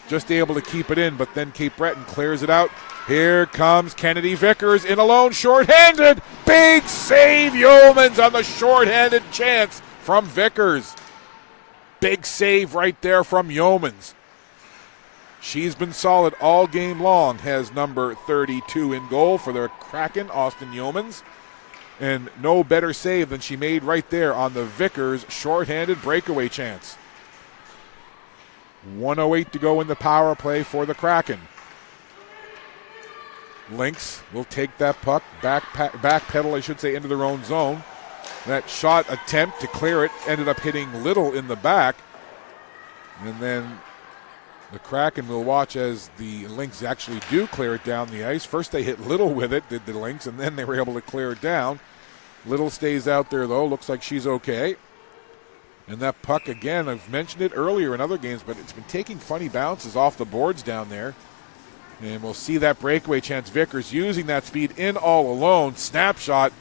just able to keep it in, but then Cape Breton clears it out. Here comes Kennedy Vickers in alone, shorthanded. Big save, Yeomans on the shorthanded chance from Vickers. Big save right there from Yeomans. She's been solid all game long, has number 32 in goal for the Kraken, Austin Yeomans. And no better save than she made right there on the Vickers shorthanded breakaway chance. 1:08 to go in the power play for the Kraken. Lynx will take that puck, back pedal, I should say, into their own zone. That shot attempt to clear it ended up hitting Little in the back. And then the Kraken will watch as the Lynx actually do clear it down the ice. First they hit Little with it, did the Lynx, and then they were able to clear it down. Little stays out there, though. Looks like she's okay. And that puck, again, I've mentioned it earlier in other games, but it's been taking funny bounces off the boards down there. And we'll see that breakaway chance. Vickers using that speed in all alone. Snapshot.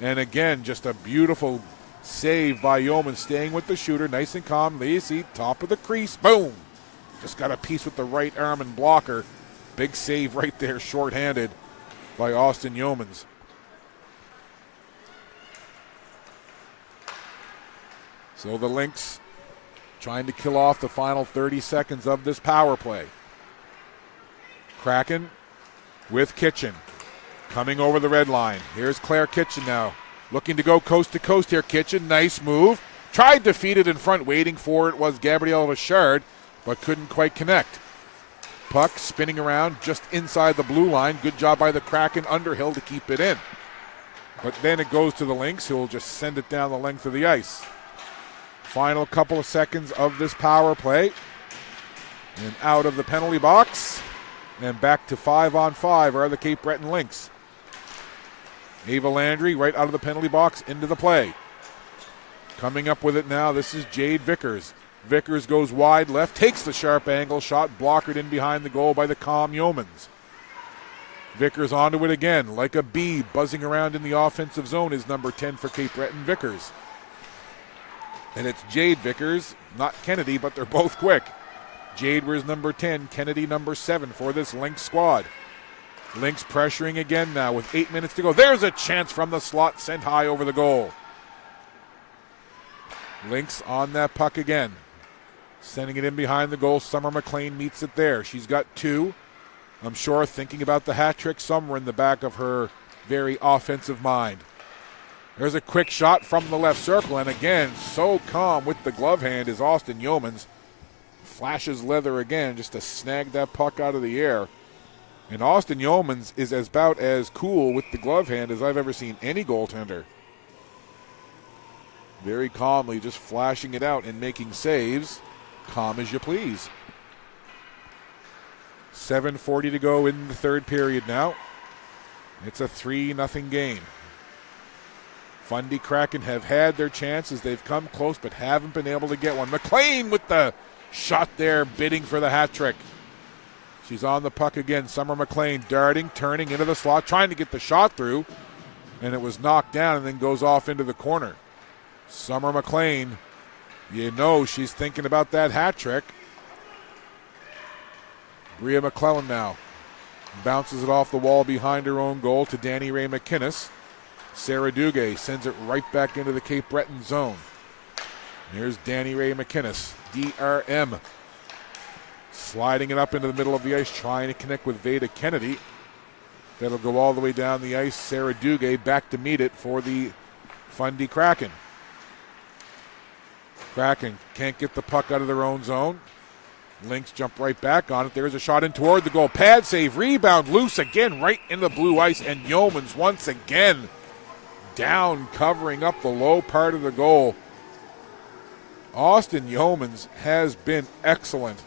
And again, just a beautiful save by Yeoman, staying with the shooter. Nice and calm. Lacey, top of the crease. Boom. Just got a piece with the right arm and blocker. Big save right there, shorthanded by Austin Yeomans. So the Lynx trying to kill off the final 30 seconds of this power play. Kraken with Kitchen coming over the red line. Here's Claire Kitchen now. Looking to go coast to coast here. Kitchen, nice move. Tried to feed it in front. Waiting for it was Gabrielle Richard, but couldn't quite connect. Puck spinning around just inside the blue line. Good job by the Kraken Underhill to keep it in. But then it goes to the Lynx, who will just send it down the length of the ice. Final couple of seconds of this power play. And out of the penalty box. And back to 5-on-5 are the Cape Breton Lynx. Ava Landry right out of the penalty box into the play. Coming up with it now, this is Jade Vickers. Vickers goes wide left, takes the sharp angle shot, blockered in behind the goal by the calm Yeomans. Vickers onto it again, like a bee buzzing around in the offensive zone is number 10 for Cape Breton, Vickers. And it's Jade Vickers, not Kennedy, but they're both quick. Jade was number 10, Kennedy number 7 for this Lynx squad. Lynx pressuring again now with 8 minutes to go. There's a chance from the slot, sent high over the goal. Lynx on that puck again. Sending it in behind the goal. Summer McLean meets it there. She's got 2. I'm sure thinking about the hat trick somewhere in the back of her very offensive mind. There's a quick shot from the left circle, and again, so calm with the glove hand is Austin Yeomans. Flashes leather again just to snag that puck out of the air. And Austin Yeomans is about as cool with the glove hand as I've ever seen any goaltender. Very calmly just flashing it out and making saves. Calm as you please. 7:40 to go in the third period now. It's a 3-0 game. Fundy Kraken have had their chances. They've come close but haven't been able to get one. McLean with the shot there, bidding for the hat trick. She's on the puck again. Summer McLean darting, turning into the slot, trying to get the shot through. And it was knocked down and then goes off into the corner. Summer McLean, you know she's thinking about that hat trick. Bria McClellan now bounces it off the wall behind her own goal to Danny Ray McInnes. Sarah Duguay sends it right back into the Cape Breton zone. Here's Danny Ray McInnes, DRM. Sliding it up into the middle of the ice, trying to connect with Veda Kennedy. That'll go all the way down the ice. Sarah Duguay back to meet it for the Fundy Kraken. Kraken can't get the puck out of their own zone. Lynx jump right back on it. There's a shot in toward the goal. Pad save, rebound, loose again right into the blue ice. And Yeomans once again down, covering up the low part of the goal. Austin Yeomans has been excellent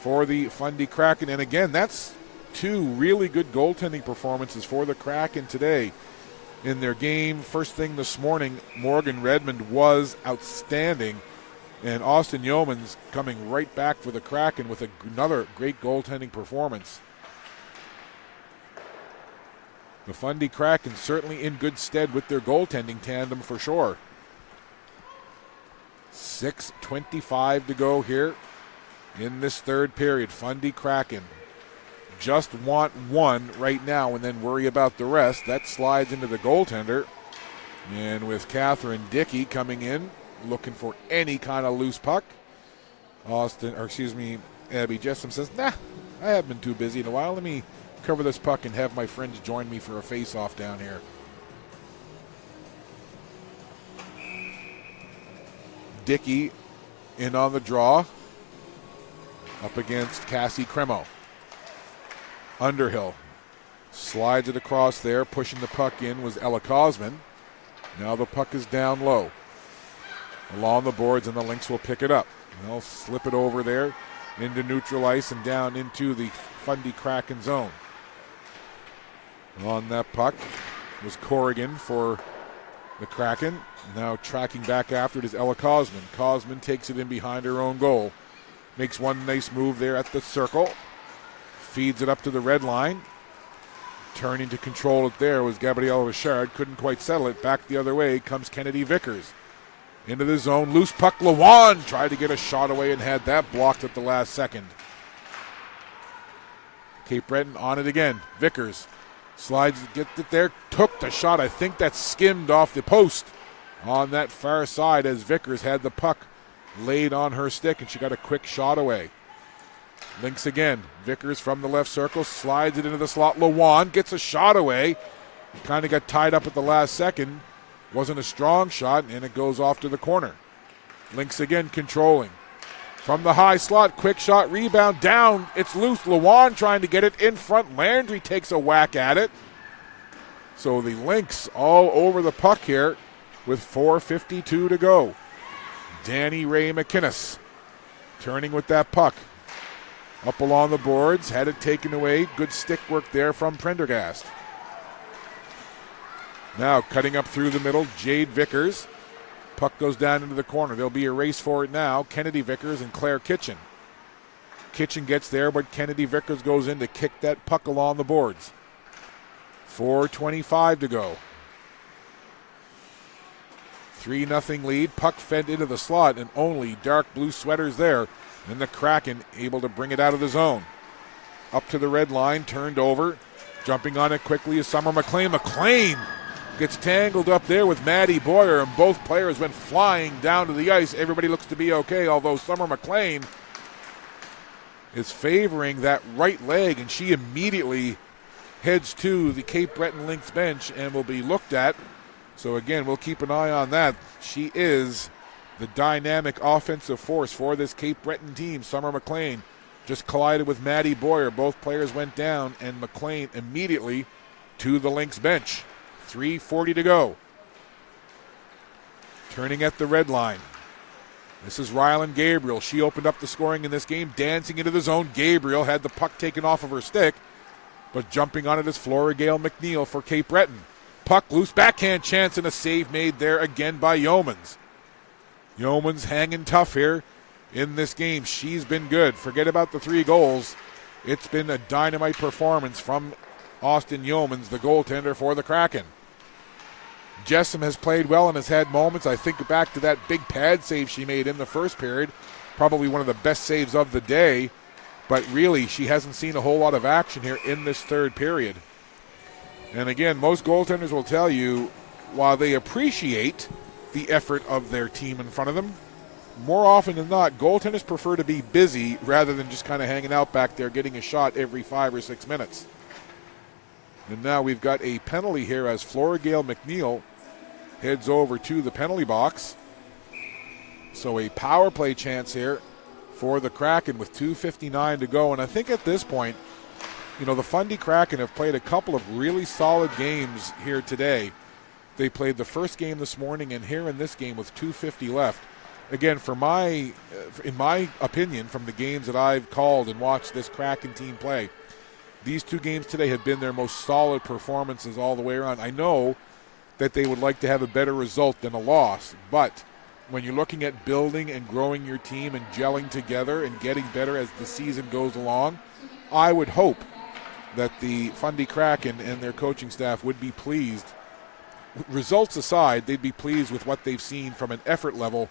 for the Fundy Kraken. And again, that's 2 really good goaltending performances for the Kraken today in their game. First thing this morning, Morgan Redmond was outstanding. And Austin Yeomans coming right back for the Kraken with another great goaltending performance. The Fundy Kraken certainly in good stead with their goaltending tandem for sure. 6:25 to go here in this third period. Fundy Kraken just want one right now and then worry about the rest. That slides into the goaltender. And with Catherine Dickey coming in, looking for any kind of loose puck. Abby Jessom says, nah, I haven't been too busy in a while. Let me cover this puck and have my friends join me for a face-off down here. Dickey in on the draw. Up against Cassie Cremo. Underhill slides it across there. Pushing the puck in was Ella Cosman. Now the puck is down low. Along the boards, and the Lynx will pick it up. They'll slip it over there into neutral ice and down into the Fundy Kraken zone. On that puck was Corrigan for the Kraken. Now tracking back after it is Ella Cosman. Cosman takes it in behind her own goal. Makes one nice move there at the circle. Feeds it up to the red line. Turning to control it there was Gabrielle Richard. Couldn't quite settle it. Back the other way comes Kennedy Vickers. Into the zone. Loose puck. Lewan tried to get a shot away and had that blocked at the last second. Cape Breton on it again. Vickers slides, gets it there. Took the shot. I think that skimmed off the post on that far side as Vickers had the puck laid on her stick and she got a quick shot away. Lynx again. Vickers from the left circle slides it into the slot. Lewan gets a shot away. Kind of got tied up at the last second. Wasn't a strong shot, and it goes off to the corner. Lynx again controlling. From the high slot, quick shot, rebound, down. It's loose. Lewan trying to get it in front. Landry takes a whack at it. So the Lynx all over the puck here with 4:52 to go. Danny Ray McInnes turning with that puck. Up along the boards, had it taken away. Good stick work there from Prendergast. Now cutting up through the middle, Jade Vickers. Puck goes down into the corner. There'll be a race for it now. Kennedy Vickers and Claire Kitchen. Kitchen gets there, but Kennedy Vickers goes in to kick that puck along the boards. 4:25 to go. 3-0 lead. Puck fed into the slot, and only dark blue sweaters there. And the Kraken able to bring it out of the zone. Up to the red line, turned over. Jumping on it quickly is Summer McLean. McLean gets tangled up there with Maddie Boyer, and both players went flying down to the ice. Everybody looks to be okay, although Summer McLean is favoring that right leg, and she immediately heads to the Cape Breton Lynx bench and will be looked at. So again, we'll keep an eye on that. She is the dynamic offensive force for this Cape Breton team. Summer McLean just collided with Maddie Boyer. Both players went down, and McLean immediately to the Lynx bench. 3:40 to go. Turning at the red line. This is Rylan Gabriel. She opened up the scoring in this game, dancing into the zone. Gabriel had the puck taken off of her stick, but jumping on it is Flora Gale McNeil for Cape Breton. Puck loose, backhand chance, and a save made there again by Yeomans. Yeomans hanging tough here in this game. She's been good. Forget about the 3 goals. It's been a dynamite performance from Austin Yeomans, the goaltender for the Kraken. Jessom has played well and has had moments. I think back to that big pad save she made in the first period. Probably one of the best saves of the day. But really, she hasn't seen a whole lot of action here in this third period. And again, most goaltenders will tell you, while they appreciate the effort of their team in front of them, more often than not, goaltenders prefer to be busy rather than just kind of hanging out back there getting a shot every 5 or 6 minutes. And now we've got a penalty here as Flora Gale McNeil heads over to the penalty box. So a power play chance here for the Kraken with 2:59 to go. And I think at this point, the Fundy Kraken have played a couple of really solid games here today. They played the first game this morning and here in this game with 2:50 left. Again, in my opinion, from the games that I've called and watched this Kraken team play, these 2 games today have been their most solid performances all the way around. I know that they would like to have a better result than a loss, but when you're looking at building and growing your team and gelling together and getting better as the season goes along, I would hope that the Fundy Kraken and their coaching staff would be pleased. Results aside, they'd be pleased with what they've seen from an effort level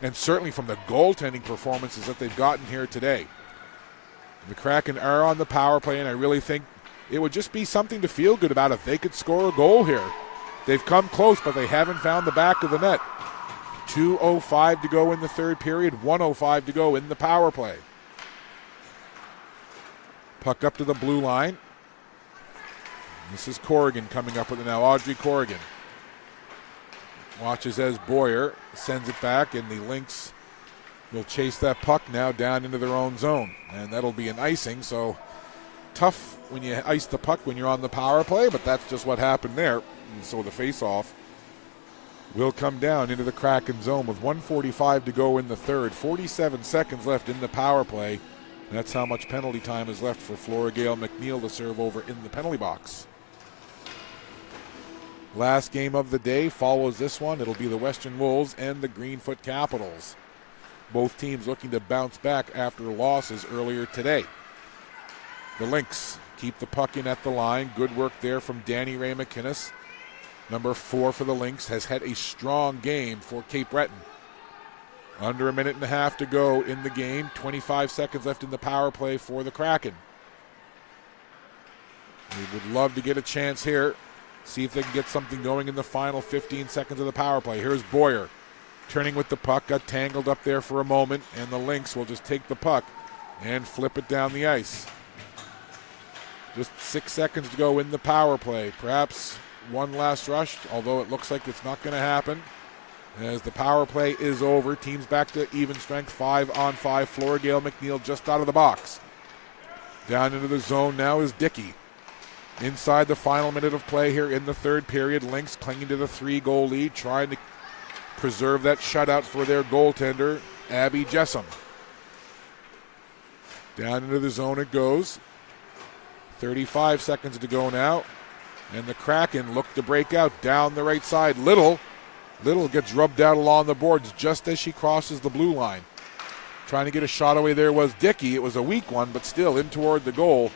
and certainly from the goaltending performances that they've gotten here today. The Kraken are on the power play, and I really think it would just be something to feel good about if they could score a goal here. They've come close, but they haven't found the back of the net. 2:05 to go in the third period, 1:05 to go in the power play. Puck up to the blue line. This is Corrigan coming up with it now. Audrey Corrigan watches as Boyer sends it back, and the Lynx will chase that puck now down into their own zone. And that'll be an icing, so tough when you ice the puck when you're on the power play, but that's just what happened there. And so the face-off will come down into the Kraken zone with 1:45 to go in the third. 47 seconds left in the power play. That's how much penalty time is left for Flora Gale McNeil to serve over in the penalty box. Last game of the day follows this one. It'll be the Western Wolves and the Greenfoot Capitals. Both teams looking to bounce back after losses earlier today. The Lynx keep the puck in at the line. Good work there from Danny Ray McInnes. Number 4 for the Lynx has had a strong game for Cape Breton. Under a minute and a half to go in the game. 25 seconds left in the power play for the Kraken. We would love to get a chance here. See if they can get something going in the final 15 seconds of the power play. Here's Boyer turning with the puck. Got tangled up there for a moment, and the Lynx will just take the puck and flip it down the ice. Just 6 seconds to go in the power play. Perhaps one last rush, although it looks like it's not going to happen. As the power play is over, teams back to even strength, 5-on-5. Flora Gale McNeil just out of the box. Down into the zone now is Dickey. Inside the final minute of play here in the third period, Lynx clinging to the 3-goal lead, trying to preserve that shutout for their goaltender, Abby Jessam. Down into the zone it goes. 35 seconds to go now. And the Kraken look to break out down the right side. Little gets rubbed out along the boards just as she crosses the blue line. Trying to get a shot away there was Dickey. It was a weak one, but still in toward the goal.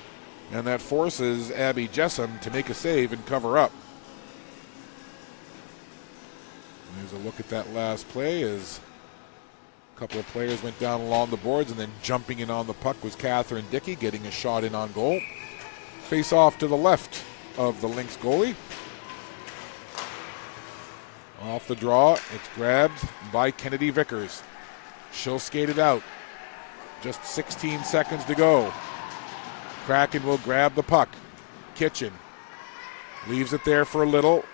And that forces Abby Jessam to make a save and cover up. And there's a look at that last play as a couple of players went down along the boards, and then jumping in on the puck was Catherine Dickey, getting a shot in on goal. Face off to the left of the Lynx goalie. Off the draw, it's grabbed by Kennedy Vickers. She'll skate it out. Just 16 seconds to go. Kraken will grab the puck. Kitchen leaves it there for Little.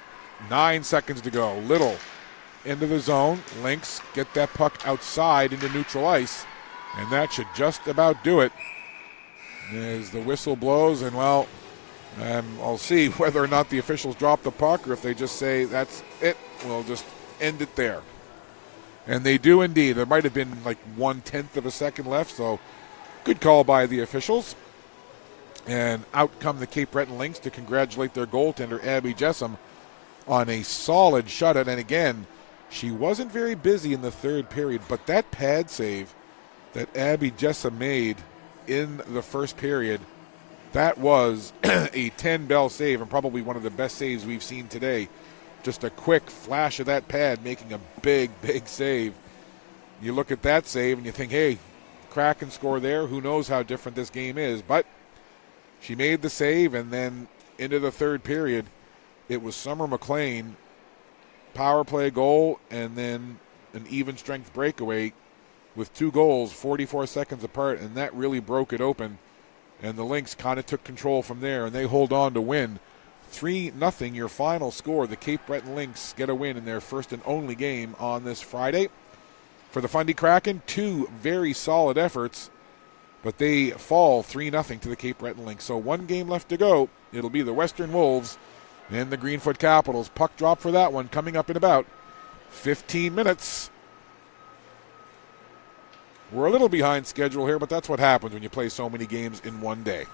9 seconds to go. Little into the zone. Lynx get that puck outside into neutral ice, and that should just about do it. As the whistle blows, and well, I'll see whether or not the officials drop the puck or if they just say that's it. We'll just end it there. And they do indeed. There might have been like 1/10 of a second left, so good call by the officials. And out come the Cape Breton Lynx to congratulate their goaltender, Abby Jessam, on a solid shutout. And again, she wasn't very busy in the third period, but that pad save that Abby Jessam made in the first period, that was a 10-bell save and probably one of the best saves we've seen today. Just a quick flash of that pad making a big, big save. You look at that save and you think, hey, Kraken score there. Who knows how different this game is? But she made the save, and then into the third period, it was Summer McLean, power play goal, and then an even strength breakaway with 2 goals, 44 seconds apart, and that really broke it open. And the Lynx kind of took control from there, and they hold on to win. 3-0 your final score. The Cape Breton Lynx get a win in their first and only game on this Friday. For the Fundy Kraken, 2 very solid efforts, but they fall 3-0 to the Cape Breton Lynx. So 1 game left to go. It'll be the Western Wolves and the Greenfoot Capitals. Puck drop for that one coming up in about 15 minutes. We're a little behind schedule here, but that's what happens when you play so many games in one day.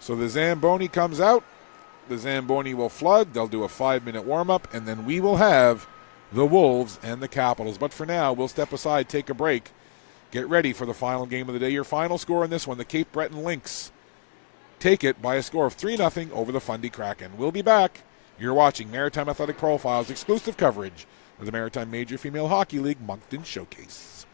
So the Zamboni comes out. The Zamboni will flood. They'll do a 5-minute warm-up, and then we will have the Wolves and the Capitals. But for now, we'll step aside, take a break, get ready for the final game of the day. Your final score in this one, the Cape Breton Lynx take it by a score of 3-0 over the Fundy Kraken. We'll be back. You're watching Maritime Athletic Profiles exclusive coverage of the Maritime Major Female Hockey League Moncton Showcase.